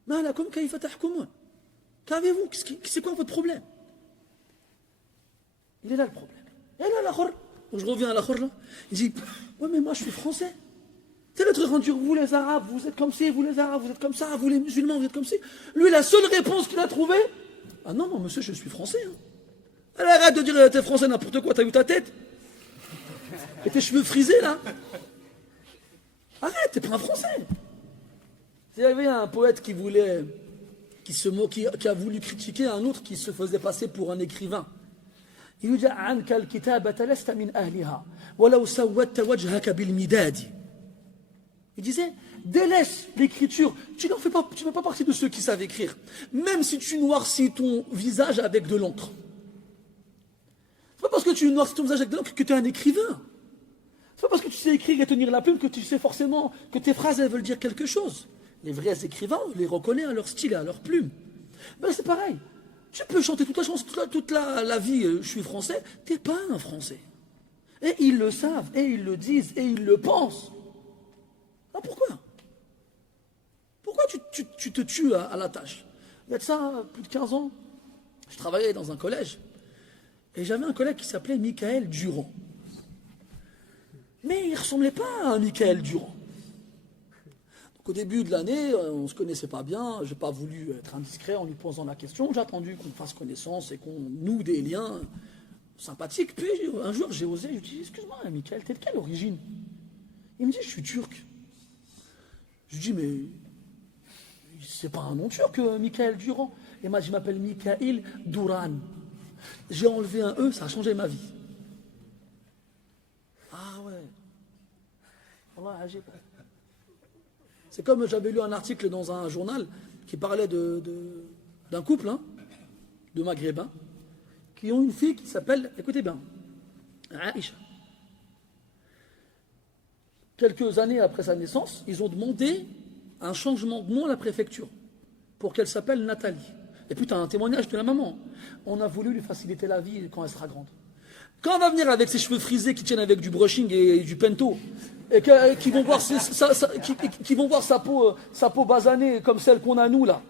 ما لكم كيف تحكمون Qu'avez-vous? C'est quoi votre problème? Il est là le problème. Et là, l'Akhor, je reviens à l'Akhor là, il dit, ouais mais moi je suis français. C'est le truc quand tu vous les Arabes, vous êtes comme ci, vous les Arabes, vous êtes comme ça, vous les musulmans, vous êtes comme ci. Lui, la seule réponse qu'il a trouvée, ah non, non monsieur, je suis français. Hein. Allez, arrête de dire t'es français n'importe quoi, t'as vu ta tête? Et tes cheveux frisés là? Arrête, t'es pas un français. Il y avait un poète qui voulait, qui a voulu critiquer un autre qui se faisait passer pour un écrivain. Il lui dit عنك الكتابة لست من أهلها ولو سودت وجهك بالمداد. Il disait délaisse l'écriture, tu ne fais pas partie de ceux qui savent écrire, même si tu noircis ton visage avec de l'encre. C'est pas parce que tu noircis ton visage avec de l'encre que tu es un écrivain. C'est pas parce que tu sais écrire et tenir la plume que tu sais forcément que tes phrases elles veulent dire quelque chose. Les vrais écrivains, on les reconnaît à leur style et à leur plume. Ben c'est pareil. Tu peux chanter toute la vie, je suis français, t'es pas un français. Et ils le savent, et ils le disent, et ils le pensent. Ah, pourquoi? Pourquoi tu te tues à la tâche? Il y a de ça plus de 15 ans. Je travaillais dans un collège. Et j'avais un collègue qui s'appelait Michael Durand. Mais il ne ressemblait pas à un Michael Durand. Donc au début de l'année, on ne se connaissait pas bien. Je n'ai pas voulu être indiscret en lui posant la question. J'ai attendu qu'on fasse connaissance et qu'on noue des liens sympathiques. Puis un jour, j'ai osé. Je lui ai dit, excuse-moi, Michael, t'es de quelle origine? Il me dit, je suis turc. Je lui dis, mais c'est pas un nom turc, Michael Durand. Il m'a dit, je m'appelle Michael Duran. J'ai enlevé un E, ça a changé ma vie. Ah ouais. Allah ajib. C'est comme j'avais lu un article dans un journal qui parlait d'un couple de Maghrébins qui ont une fille qui s'appelle, écoutez bien, Aïcha. Quelques années après sa naissance, ils ont demandé un changement de nom à la préfecture pour qu'elle s'appelle Nathalie. Et puis tu as un témoignage de la maman. On a voulu lui faciliter la vie quand elle sera grande. Quand elle va venir avec ses cheveux frisés qui tiennent avec du brushing et du pento, et qui vont voir, qui vont voir sa peau basanée comme celle qu'on a nous là,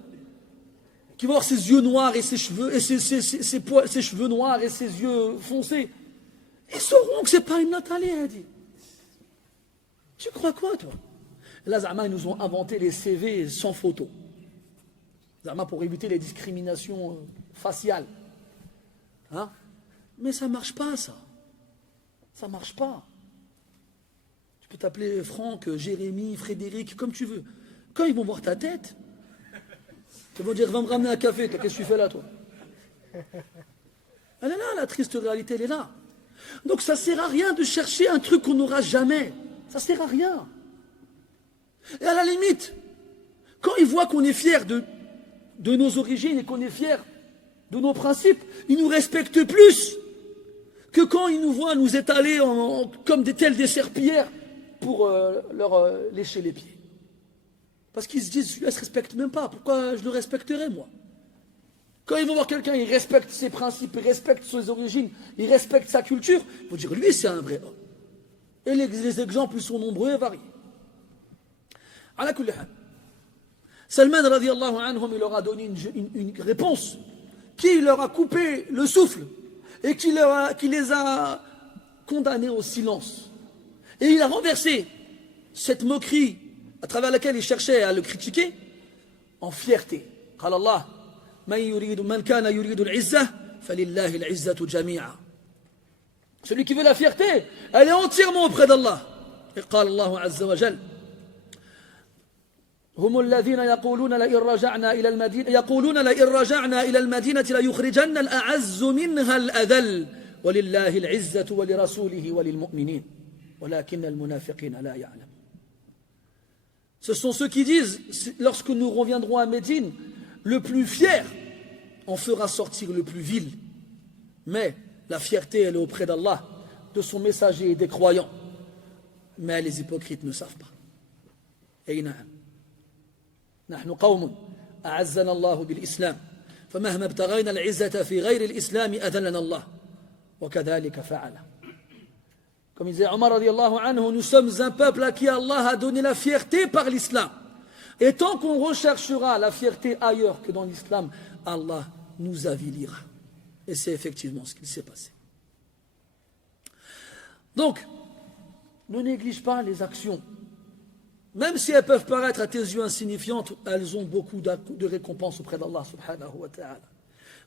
qui vont voir ses yeux noirs et ses cheveux, et ses cheveux noirs et ses yeux foncés, ils sauront que c'est pas une Nathalie, elle dit. Tu crois quoi, toi? Là, Zama, ils nous ont inventé les CV sans photo. Zama, pour éviter les discriminations faciales. Hein? Mais ça ne marche pas, ça. Ça ne marche pas. Tu peux t'appeler Franck, Jérémy, Frédéric, comme tu veux. Quand ils vont voir ta tête, ils vont dire, va me ramener un café, toi, qu'est-ce que tu fais là, toi? Elle est là, la triste réalité, elle est là. Donc ça ne sert à rien de chercher un truc qu'on n'aura jamais. Ça ne sert à rien. Et à la limite, quand ils voient qu'on est fiers de nos origines et qu'on est fiers de nos principes, ils nous respectent plus que quand ils nous voient nous étaler comme des serpillères pour leur lécher les pieds. Parce qu'ils se disent, celui-là ne se respecte même pas, pourquoi je le respecterais moi? Quand ils vont voir quelqu'un, ils respectent ses principes, ils respectent ses origines, ils respectent sa culture, ils vont dire, lui c'est un vrai homme. Et les exemples sont nombreux et variés. À la kulli hal. Salman radiallahu anhum, il leur a donné une réponse qui leur a coupé le souffle et qui les a condamnés au silence. Et il a renversé cette moquerie à travers laquelle il cherchait à le critiquer en fierté. قال الله من كان يريد العزة فلله العزة جميعا. Celui qui veut la fierté, elle est entièrement auprès d'Allah. Et قال الله عز وجل هم الذين يقولون لئن رجعنا إلى المدينة ليخرجن الأعز منها الأذل ولله العزة ولرسوله وللمؤمنين ولكن المنافقين لا يعلمون. Ce sont ceux qui disent, lorsque nous reviendrons à Médine, le plus fier en fera sortir le plus vil. Mais la fierté, elle est auprès d'Allah, de son messager et des croyants. Mais les hypocrites ne savent pas. Et نعم. نحن قوم أعزنا الله بالإسلام فمهما ابتغينا العزة في غير الإسلام أذلنا الله وكذلك فعل. Comme disait Omar radiallahu anhu, nous sommes un peuple à qui Allah a donné la fierté par l'islam. Et tant qu'on recherchera la fierté ailleurs que dans l'islam, Allah nous avilira. Et c'est effectivement ce qui s'est passé. Donc, ne néglige pas les actions. Même si elles peuvent paraître à tes yeux insignifiantes, elles ont beaucoup de récompenses auprès d'Allah subhanahu wa ta'ala.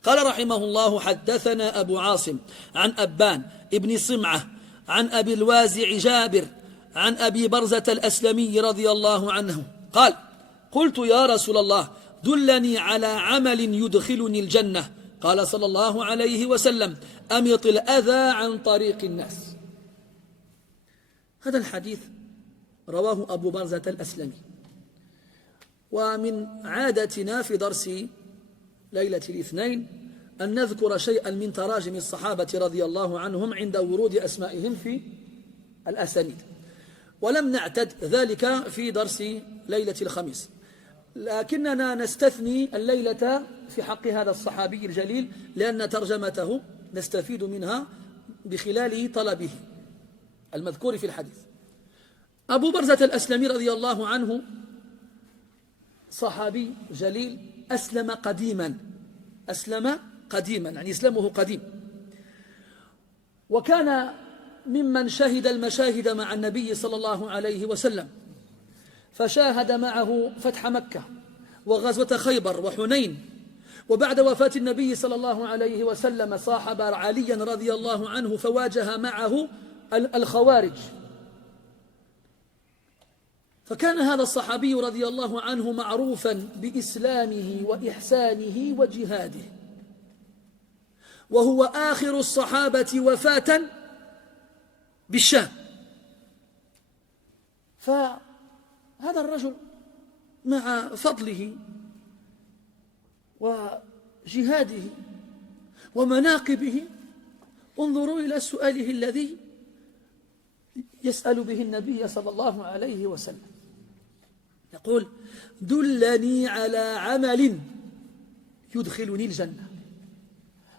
قال رحمه الله حدثنا أبو عاصم عن أبان ابن صمعة عن أبي الوازع جابر عن أبي برزة الأسلمي رضي الله عنه قال قلت يا رسول الله دلني على عمل يدخلني الجنة قال صلى الله عليه وسلم أمط الأذى عن طريق الناس. هذا الحديث رواه أبو برزة الأسلمي. ومن عادتنا في درس ليلة الاثنين أن نذكر شيئا من تراجم الصحابة رضي الله عنهم عند ورود أسمائهم في الأسانيد، ولم نعتد ذلك في درس ليلة الخميس، لكننا نستثني الليلة في حق هذا الصحابي الجليل لأن ترجمته نستفيد منها بخلال طلبه المذكور في الحديث. أبو برزة الأسلمي رضي الله عنه صحابي جليل أسلم قديما، يعني إسلامه قديم، وكان ممن شهد المشاهد مع النبي صلى الله عليه وسلم، فشاهد معه فتح مكة وغزوة خيبر وحنين. وبعد وفاة النبي صلى الله عليه وسلم صاحب عليا رضي الله عنه فواجه معه الخوارج. فكان هذا الصحابي رضي الله عنه معروفا بإسلامه وإحسانه وجهاده، وهو آخر الصحابة وفاة بالشام. فهذا الرجل مع فضله وجهاده ومناقبه انظروا إلى سؤاله الذي يسأل به النبي صلى الله عليه وسلم، يقول دلني على عمل يدخلني الجنة.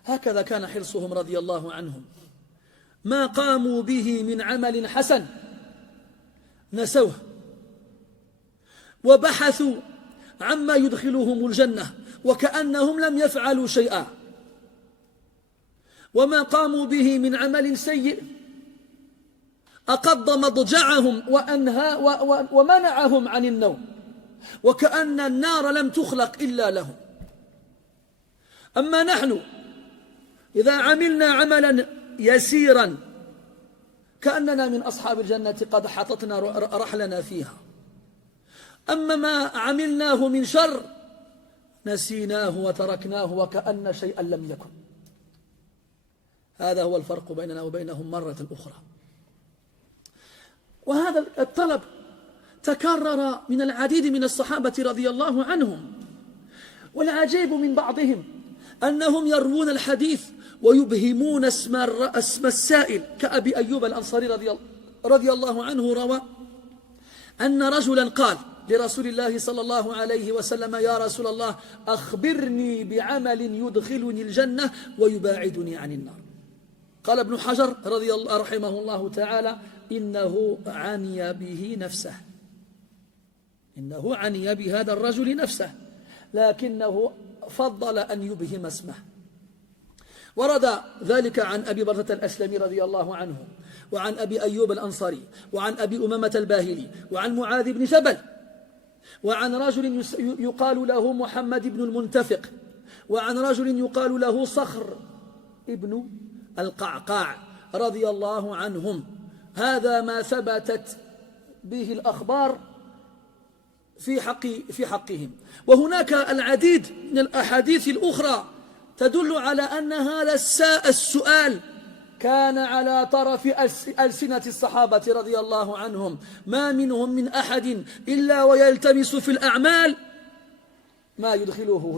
هكذا كان حرصهم رضي الله عنهم، ما قاموا به من عمل حسن نسوه وبحثوا عما يدخلهم الجنة وكأنهم لم يفعلوا شيئا، وما قاموا به من عمل سيء أقض مضجعهم ومنعهم عن النوم، وكأن النار لم تخلق إلا لهم. أما نحن إذا عملنا عملا يسيرا كأننا من أصحاب الجنة قد حطتنا رحلنا فيها، أما ما عملناه من شر نسيناه وتركناه وكأن شيئا لم يكن. هذا هو الفرق بيننا وبينهم مرة أخرى. وهذا الطلب تكرر من العديد من الصحابة رضي الله عنهم، والعجيب من بعضهم أنهم يروون الحديث ويبهمون اسم السائل، كأبي أيوب الأنصاري رضي الله عنه روى أن رجلا قال لرسول الله صلى الله عليه وسلم يا رسول الله أخبرني بعمل يدخلني الجنة ويباعدني عن النار. قال ابن حجر رحمه الله تعالى إنه عني به نفسه، إنه عني بهذا الرجل نفسه، لكنه فضل أن يبهم اسمه. ورد ذلك عن أبي برزة الأسلمي رضي الله عنه، وعن أبي أيوب الأنصاري، وعن أبي أمامة الباهلي، وعن معاذ بن جبل، وعن رجل يقال له محمد بن المنتفق، وعن رجل يقال له صخر ابن القعقاع رضي الله عنهم. هذا ما ثبتت به الأخبار في حقهم. وهناك العديد من الأحاديث الأخرى تدل على أن هذا السؤال كان على طرف ألسنة الصحابة رضي الله عنهم، ما منهم من أحد إلا ويلتمس في الأعمال ما يدخله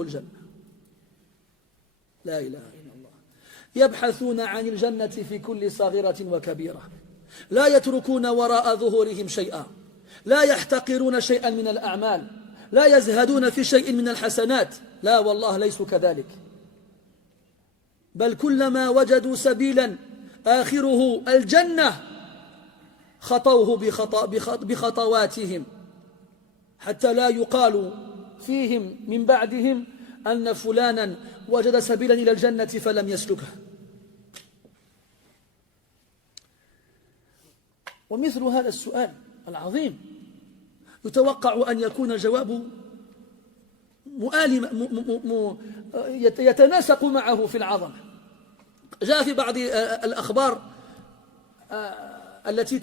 الجنة. لا إله إلا الله. يبحثون عن الجنة في كل صغيرة وكبيرة، لا يتركون وراء ظهورهم شيئا، لا يحتقرون شيئا من الأعمال، لا يزهدون في شيء من الحسنات، لا والله ليسوا كذلك، بل كلما وجدوا سبيلا آخره الجنة خطوه بخطواتهم حتى لا يقال فيهم من بعدهم أن فلانا وجد سبيلا إلى الجنة فلم يسلكه. ومثل هذا السؤال العظيم يتوقع أن يكون الجواب يتناسق معه في العظمة. جاء في بعض الأخبار التي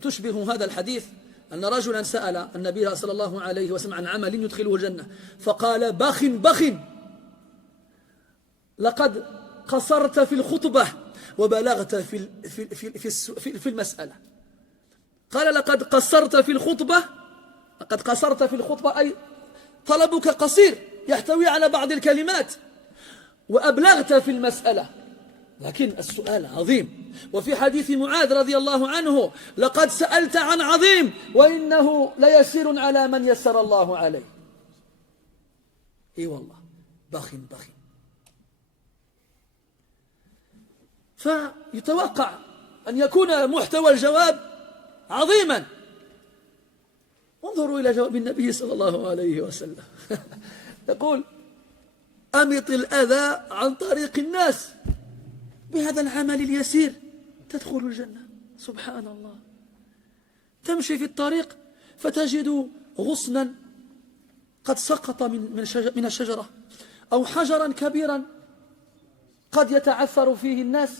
تشبه هذا الحديث أن رجلا سأل النبي صلى الله عليه وسلم عن عمل يدخله الجنة فقال بخ بخ لقد قصرت في الخطبة وبلغت في المسألة. قال لقد قصرت في الخطبة، لقد قصرت في الخطبة أي طلبك قصير يحتوي على بعض الكلمات، وأبلغت في المسألة، لكن السؤال عظيم. وفي حديث معاذ رضي الله عنه لقد سألت عن عظيم وإنه ليسير على من يسر الله عليه. اي والله بخ بخ. فيتوقع أن يكون محتوى الجواب عظيما. انظروا إلى جواب النبي صلى الله عليه وسلم يقول أمط الأذى عن طريق الناس، بهذا العمل اليسير تدخل الجنة. سبحان الله. تمشي في الطريق فتجد غصنا قد سقط من الشجرة، أو حجرا كبيرا قد يتعثر فيه الناس،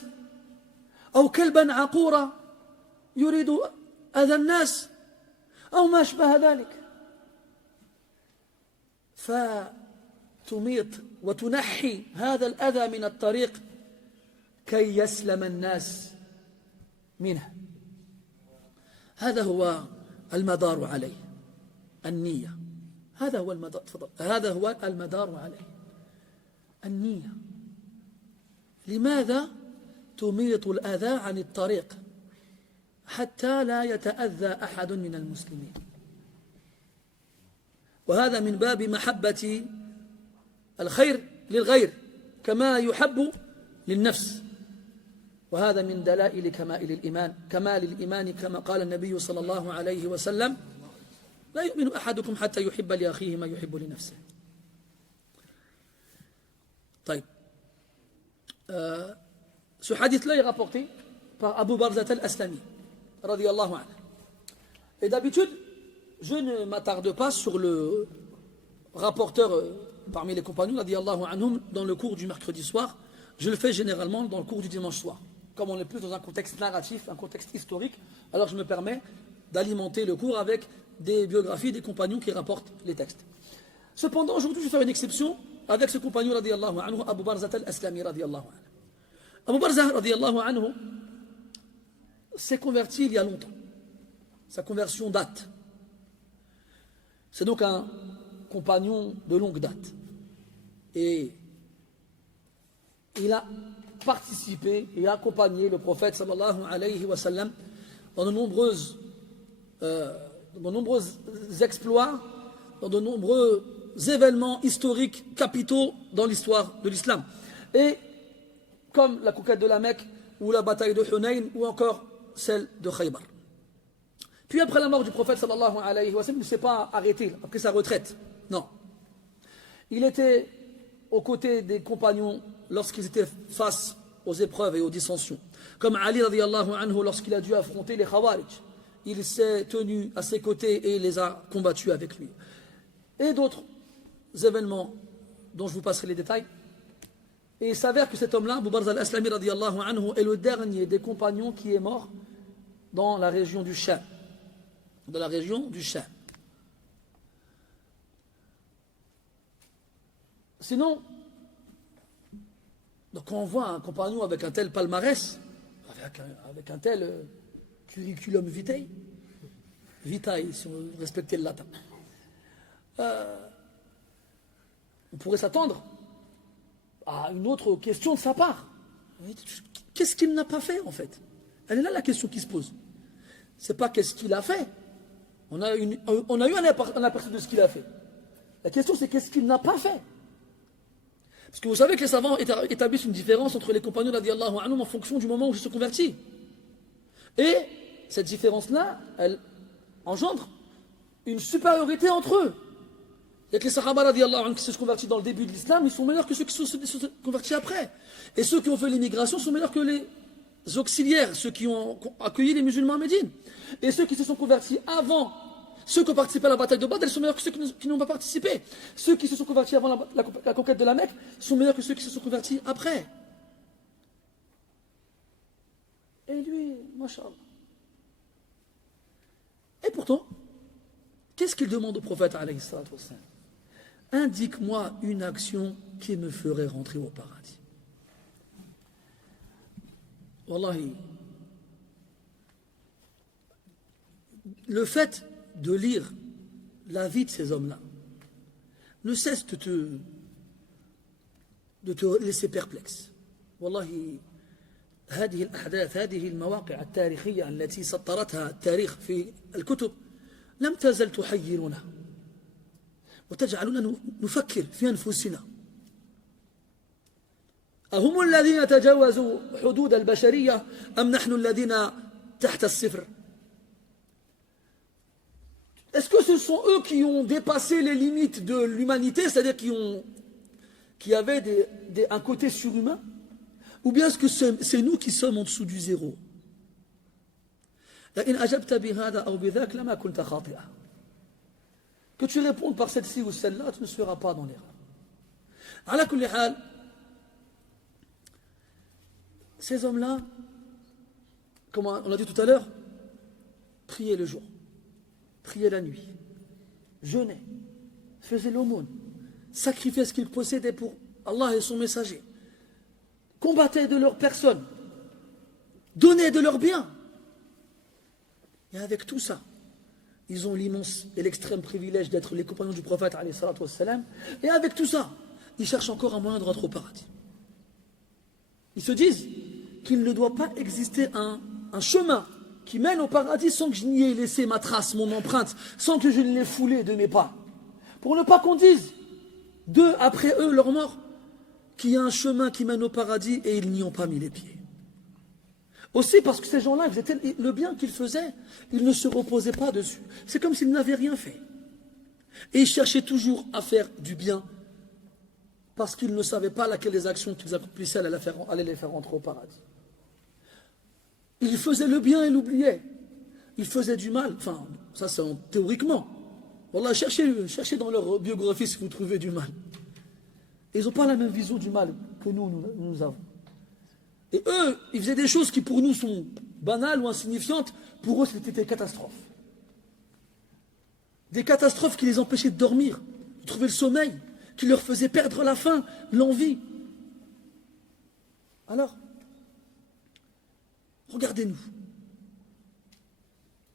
أو كلبا عقورا يريد أذى الناس، أو ما أشبه ذلك، فتميط وتنحي هذا الأذى من الطريق كي يسلم الناس منه. هذا هو المدار عليه، النية. هذا هو المدار. هذا هو المدار عليه، النية. لماذا تميط الأذى عن الطريق حتى لا يتأذى أحد من المسلمين؟ وهذا من باب محبة الخير للغير كما يحب للنفس. وهذا من دلائل كمال الإيمان كما قال النبي صلى الله عليه وسلم لا يؤمن أحدكم حتى يحب لأخيه ما يحب لنفسه. طيب, ce hadith-là est rapporté par Abu Barzat al-Aslami radiyallahu anhu. Et d'habitude, je ne m'attarde pas sur le rapporteur parmi les compagnons radiyallahu anhum dans le cours du mercredi soir. Je le fais généralement dans le cours du dimanche soir. Comme on est plus dans un contexte narratif, un contexte historique, alors je me permets d'alimenter le cours avec des biographies des compagnons qui rapportent les textes. Cependant, aujourd'hui, je vais faire une exception avec ce compagnon radiyallahu anhu, Abu Barzat al-Aslami radiyallahu anhu. Abu Barzat radiyallahu anhu s'est converti il y a longtemps. Sa conversion date. C'est donc un compagnon de longue date. Et il a participé et accompagné le prophète sallallahu alayhi wa sallam dans de nombreux exploits, dans de nombreux événements historiques capitaux dans l'histoire de l'islam. Et comme la conquête de la Mecque, ou la bataille de Hunayn, ou encore celle de Khaybar. Puis après la mort du prophète sallallahu alayhi wa sallam, il ne s'est pas arrêté après sa retraite. Non. Il était aux côtés des compagnons lorsqu'ils étaient face aux épreuves et aux dissensions. Comme Ali radiyallahu anhu, lorsqu'il a dû affronter les Khawarij, il s'est tenu à ses côtés et il les a combattus avec lui. Et d'autres événements dont je vous passerai les détails. Et il s'avère que cet homme-là, Abu Barzat al-Aslami radiyallahu anhu, est le dernier des compagnons qui est mort dans la région du Sham. Dans la région du Sham. Sinon, donc quand on voit un compagnon avec un tel palmarès, avec un tel curriculum vitae, si on respectait le latin, on pourrait s'attendre à une autre question de sa part. Qu'est-ce qu'il n'a pas fait en fait? Elle est là la question qui se pose. C'est pas qu'est-ce qu'il a fait. On a eu un aperçu de ce qu'il a fait. La question c'est qu'est-ce qu'il n'a pas fait. Parce que vous savez que les savants établissent une différence entre les compagnons radiyallahu anhum en fonction du moment où ils se convertissent. Et cette différence-là, elle engendre une supériorité entre eux. Il y a que les Sahaba radiyallahu anhum qui se sont convertis dans le début de l'islam, ils sont meilleurs que ceux qui se sont convertis après. Et ceux qui ont fait l'immigration sont meilleurs que les auxiliaires, ceux qui ont accueilli les musulmans à Médine. Et ceux qui se sont convertis avant, ceux qui ont participé à la bataille de Badr, ils sont meilleurs que ceux qui n'ont pas participé. Ceux qui se sont convertis avant la conquête de la Mecque sont meilleurs que ceux qui se sont convertis après. Et lui, mashallah. Et pourtant, qu'est-ce qu'il demande au prophète alayhi salatu wassalam? Indique-moi une action qui me ferait rentrer au paradis. Wallahi, le fait de lire la vie de ces hommes-là ne cesse de te laisser perplexe. Wallahi, هذه الأحداث هذه المواقع التاريخية التي سطرتها التاريخ في الكتب لم تزل تحيرنا وتجعلنا نفكر في أنفسنا أهم الذين تجاوزوا حدود البشرية أم نحن الذين تحت الصفر؟ Est-ce que ce sont eux qui ont dépassé les limites de l'humanité, c'est-à-dire qui avaient un côté surhumain? Ou bien est-ce que c'est nous qui sommes en dessous du zéro? Que tu répondes par celle-ci ou celle-là, tu ne seras pas dans l'erreur. Ala kulli hal, ces hommes-là, comme on l'a dit tout à l'heure, priaient le jour, priaient la nuit, jeûnaient, faisaient l'aumône, sacrifiaient ce qu'ils possédaient pour Allah et son messager, combattaient de leur personne, donnaient de leurs biens. Et avec tout ça, ils ont l'immense et l'extrême privilège d'être les compagnons du prophète alayhi salatu wassalam. Et avec tout ça, ils cherchent encore un moyen de rentrer au paradis. Ils se disent qu'il ne doit pas exister un chemin qui mène au paradis sans que je n'y ai laissé ma trace, mon empreinte, sans que je ne l'ai foulé de mes pas. Pour ne pas qu'on dise, d'eux, après eux, leur mort, qu'il y a un chemin qui mène au paradis et ils n'y ont pas mis les pieds. Aussi parce que ces gens-là, le bien qu'ils faisaient, ils ne se reposaient pas dessus. C'est comme s'ils n'avaient rien fait. Et ils cherchaient toujours à faire du bien parce qu'ils ne savaient pas laquelle des actions qu'ils accomplissaient allait les faire rentrer au paradis. Ils faisaient le bien et l'oubliaient. Ils faisaient du mal. Enfin, ça c'est théoriquement. Voilà, cherchez dans leur biographie si vous trouvez du mal. Ils n'ont pas la même vision du mal que nous avons. Et eux, ils faisaient des choses qui pour nous sont banales ou insignifiantes. Pour eux, c'était des catastrophes. Des catastrophes qui les empêchaient de dormir, de trouver le sommeil, qui leur faisaient perdre la faim, l'envie. Alors, regardez-nous.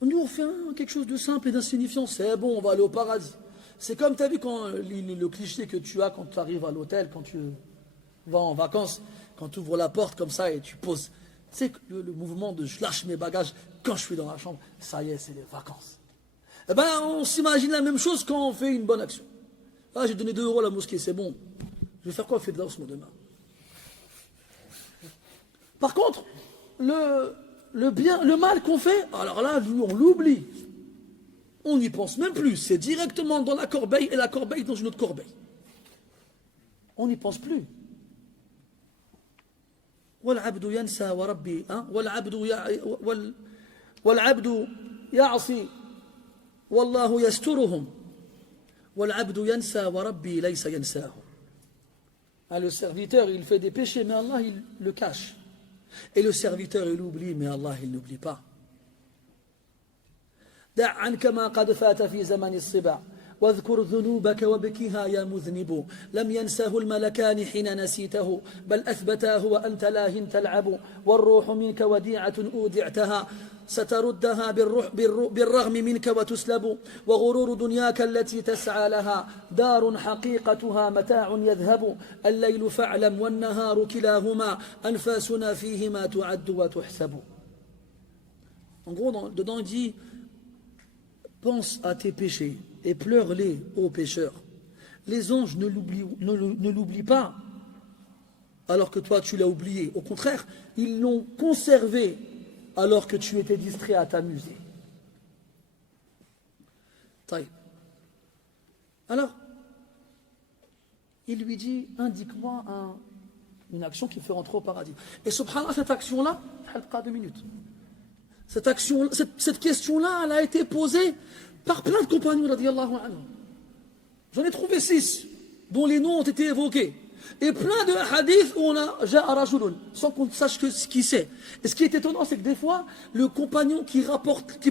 Nous, on fait quelque chose de simple et d'insignifiant. C'est bon, on va aller au paradis. C'est comme, tu as vu quand le cliché que tu as quand tu arrives à l'hôtel, quand tu vas en vacances, quand tu ouvres la porte comme ça et tu poses. Tu sais, le mouvement de je lâche mes bagages quand je suis dans la chambre, ça y est, c'est les vacances. Eh bien, on s'imagine la même chose quand on fait une bonne action. Ah, j'ai donné 2 € à la mosquée, c'est bon. Je vais faire quoi au Firdaus demain? Par contre, le mal qu'on fait, alors là, nous, on l'oublie. On n'y pense même plus. C'est directement dans la corbeille et la corbeille dans une autre corbeille. On n'y pense plus. والعبد ينسى وربي والعبد يعصي والله يسترهم والعبد ينسى وربي ليس ينساه. Le serviteur, il fait des péchés, mais Allah, il le cache. Et le serviteur, il oublie, mais Allah, il n'oublie pas. دع عنك ما قد فات في زمن الصبا واذكر ذنوبك وبكها يا مذنب لم ينسه الملكان حين نسيته بل أثبتاه وأنت لاه تلعب والروح منك وديعة أودعتها ستردها بالرغم منك وتسلب وغرور دنياك التي تسعى لها دار حقيقتها متاع يذهب الليل فاعلم والنهار كلاهما أنفاسنا فيهما تعد وتحسب. En gros, dedans il dit pense à tes péchés et pleure-les, ô pécheurs. Les anges ne l'oublient pas, alors que toi tu l'as oublié. Au contraire, ils l'ont conservé alors que tu étais distrait à t'amuser. Alors, il lui dit, indique-moi une action qui me fait rentrer au paradis. Et subhanallah, cette action-là, elle prend 2 minutes. Cette question-là, elle a été posée par plein de compagnons, radiyallahu anhu. J'en ai trouvé 6, dont les noms ont été évoqués. Et plein de hadiths où on a ja'a rajulun, sans qu'on sache qui c'est. Et ce qui est étonnant, c'est que des fois, le compagnon qui rapporte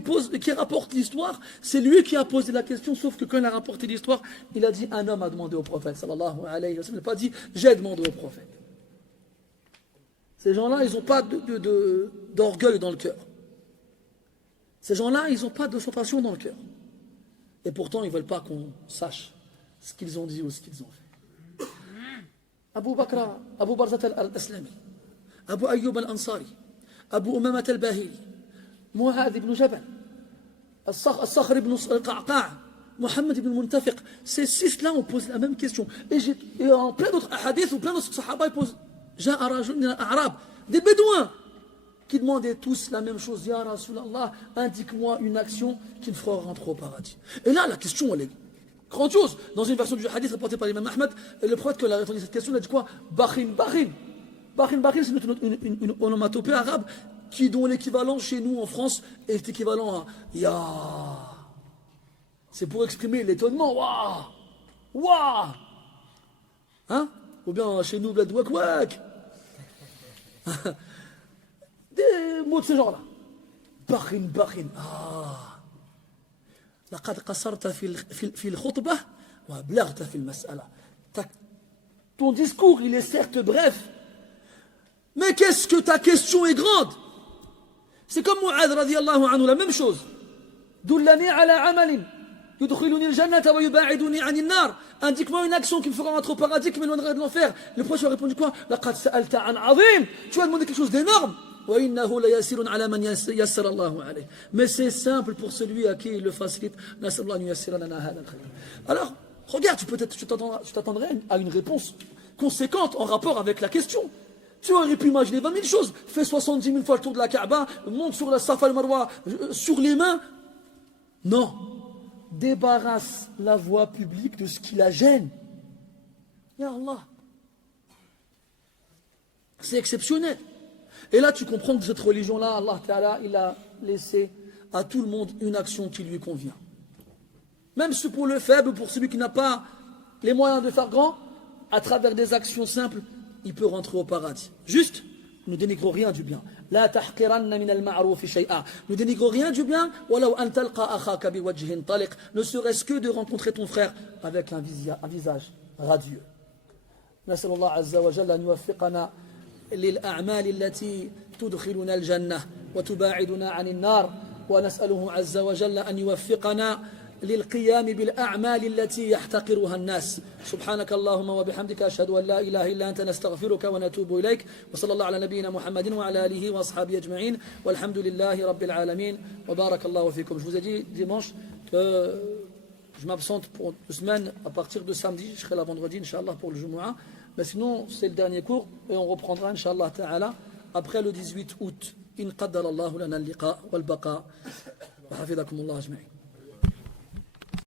l'histoire, c'est lui qui a posé la question, sauf que quand il a rapporté l'histoire, il a dit un homme a demandé au prophète, sallallahu alayhi wa sallam. Il n'a pas dit j'ai demandé au prophète. Ces gens-là, ils n'ont pas d'orgueil dans le cœur. Ces gens-là, ils n'ont pas de sensation dans le cœur. Et pourtant, ils ne veulent pas qu'on sache ce qu'ils ont dit ou ce qu'ils ont fait. Abu Bakr, Abu Barzat al-Aslami, Abu Ayyub al-Ansari, Abu Umamat al-Bahili, Mu'adh ibn Jabal, Al-Sakhr ibn al-Qa'qa', Muhammad ibn Muntafiq. Ces 6-là, on pose la même question. Et en plein d'autres hadiths ou plein d'autres sahaba, ils posent Ja'a rajulun arab, des bédouins qui demandaient tous la même chose. Ya Rasulallah, indique-moi une action qui me fera rentrer au paradis. Et là, la question, elle est grandiose. Dans une version du hadith rapportée par l'imam Ahmed, le prophète, quand il a répondu à cette question, il a dit quoi? Bakhin, bakhin. Bakhin, bakhin, c'est une onomatopée arabe dont l'équivalent chez nous en France est équivalent à Ya. C'est pour exprimer l'étonnement. Waouh! Waouh! Hein? Ou bien chez nous, bled wak wak. Des mots de ce genre-là. Bakhin, bakhin. Ah. لقد قصرت في الخطبة وأبلغت في المسألة. Ton discours, il est certes bref, mais qu'est-ce que ta question est grande. C'est comme Mu'adh radiyallahu anhu, la même chose. Dullani ala amalin yudkhiluni al-jannata wa yuba'iduni 'ani an-nar. Indique-moi une action qui me fera rentrer au paradis, qui m'éloignerait de l'enfer. Le prophète a répondu quoi? لقد سألت عن عظيم. Tu as demandé quelque chose d'énorme. Mais c'est simple pour celui à qui il le facilite. Alors, regarde, tu t'attendrais à une réponse conséquente en rapport avec la question. Tu aurais pu imaginer 20 000 choses. Fais 70 000 fois le tour de la Kaaba, monte sur la Safa al-Marwa, sur les mains. Non. Débarrasse la voie publique de ce qui la gêne. Ya Allah. C'est exceptionnel. Et là, tu comprends que cette religion-là, Allah Ta'ala, il a laissé à tout le monde une action qui lui convient. Même si pour le faible, pour celui qui n'a pas les moyens de faire grand, à travers des actions simples, il peut rentrer au paradis. Juste, ne dénigre rien du bien. La tahqiranna min al-ma'ruf shay'a. Ne dénigre rien du bien, walau an talqa akhaka biwajhin taliq. Ne serait-ce que de rencontrer ton frère avec un visage radieux. نسأل الله عز وجل أن يوفقنا للأعمال التي تدخلنا الجنة وتباعدنا عن النار ونسأله عز وجل أن يوفقنا للقيام بالأعمال التي يحتقرها الناس سبحانك اللهم وبحمدك أشهد أن لا إله إلا أنت نستغفرك ونتوب إليك وصلى الله على نبينا محمد وعلى آله وأصحابه أجمعين والحمد لله رب العالمين وبارك الله فيكم. Je vous ai dit dimanche que je m'absente pour 2 semaines à partir de samedi, je serai là vendredi Inch'Allah pour le Jumu'ah. Mais sinon, c'est le dernier cours et on reprendra, Inch'Allah Ta'ala, après le 18 août. In qaddara Allahu lana al-liqa wal-baqa. Wa hafidhakum Allah ajma'in.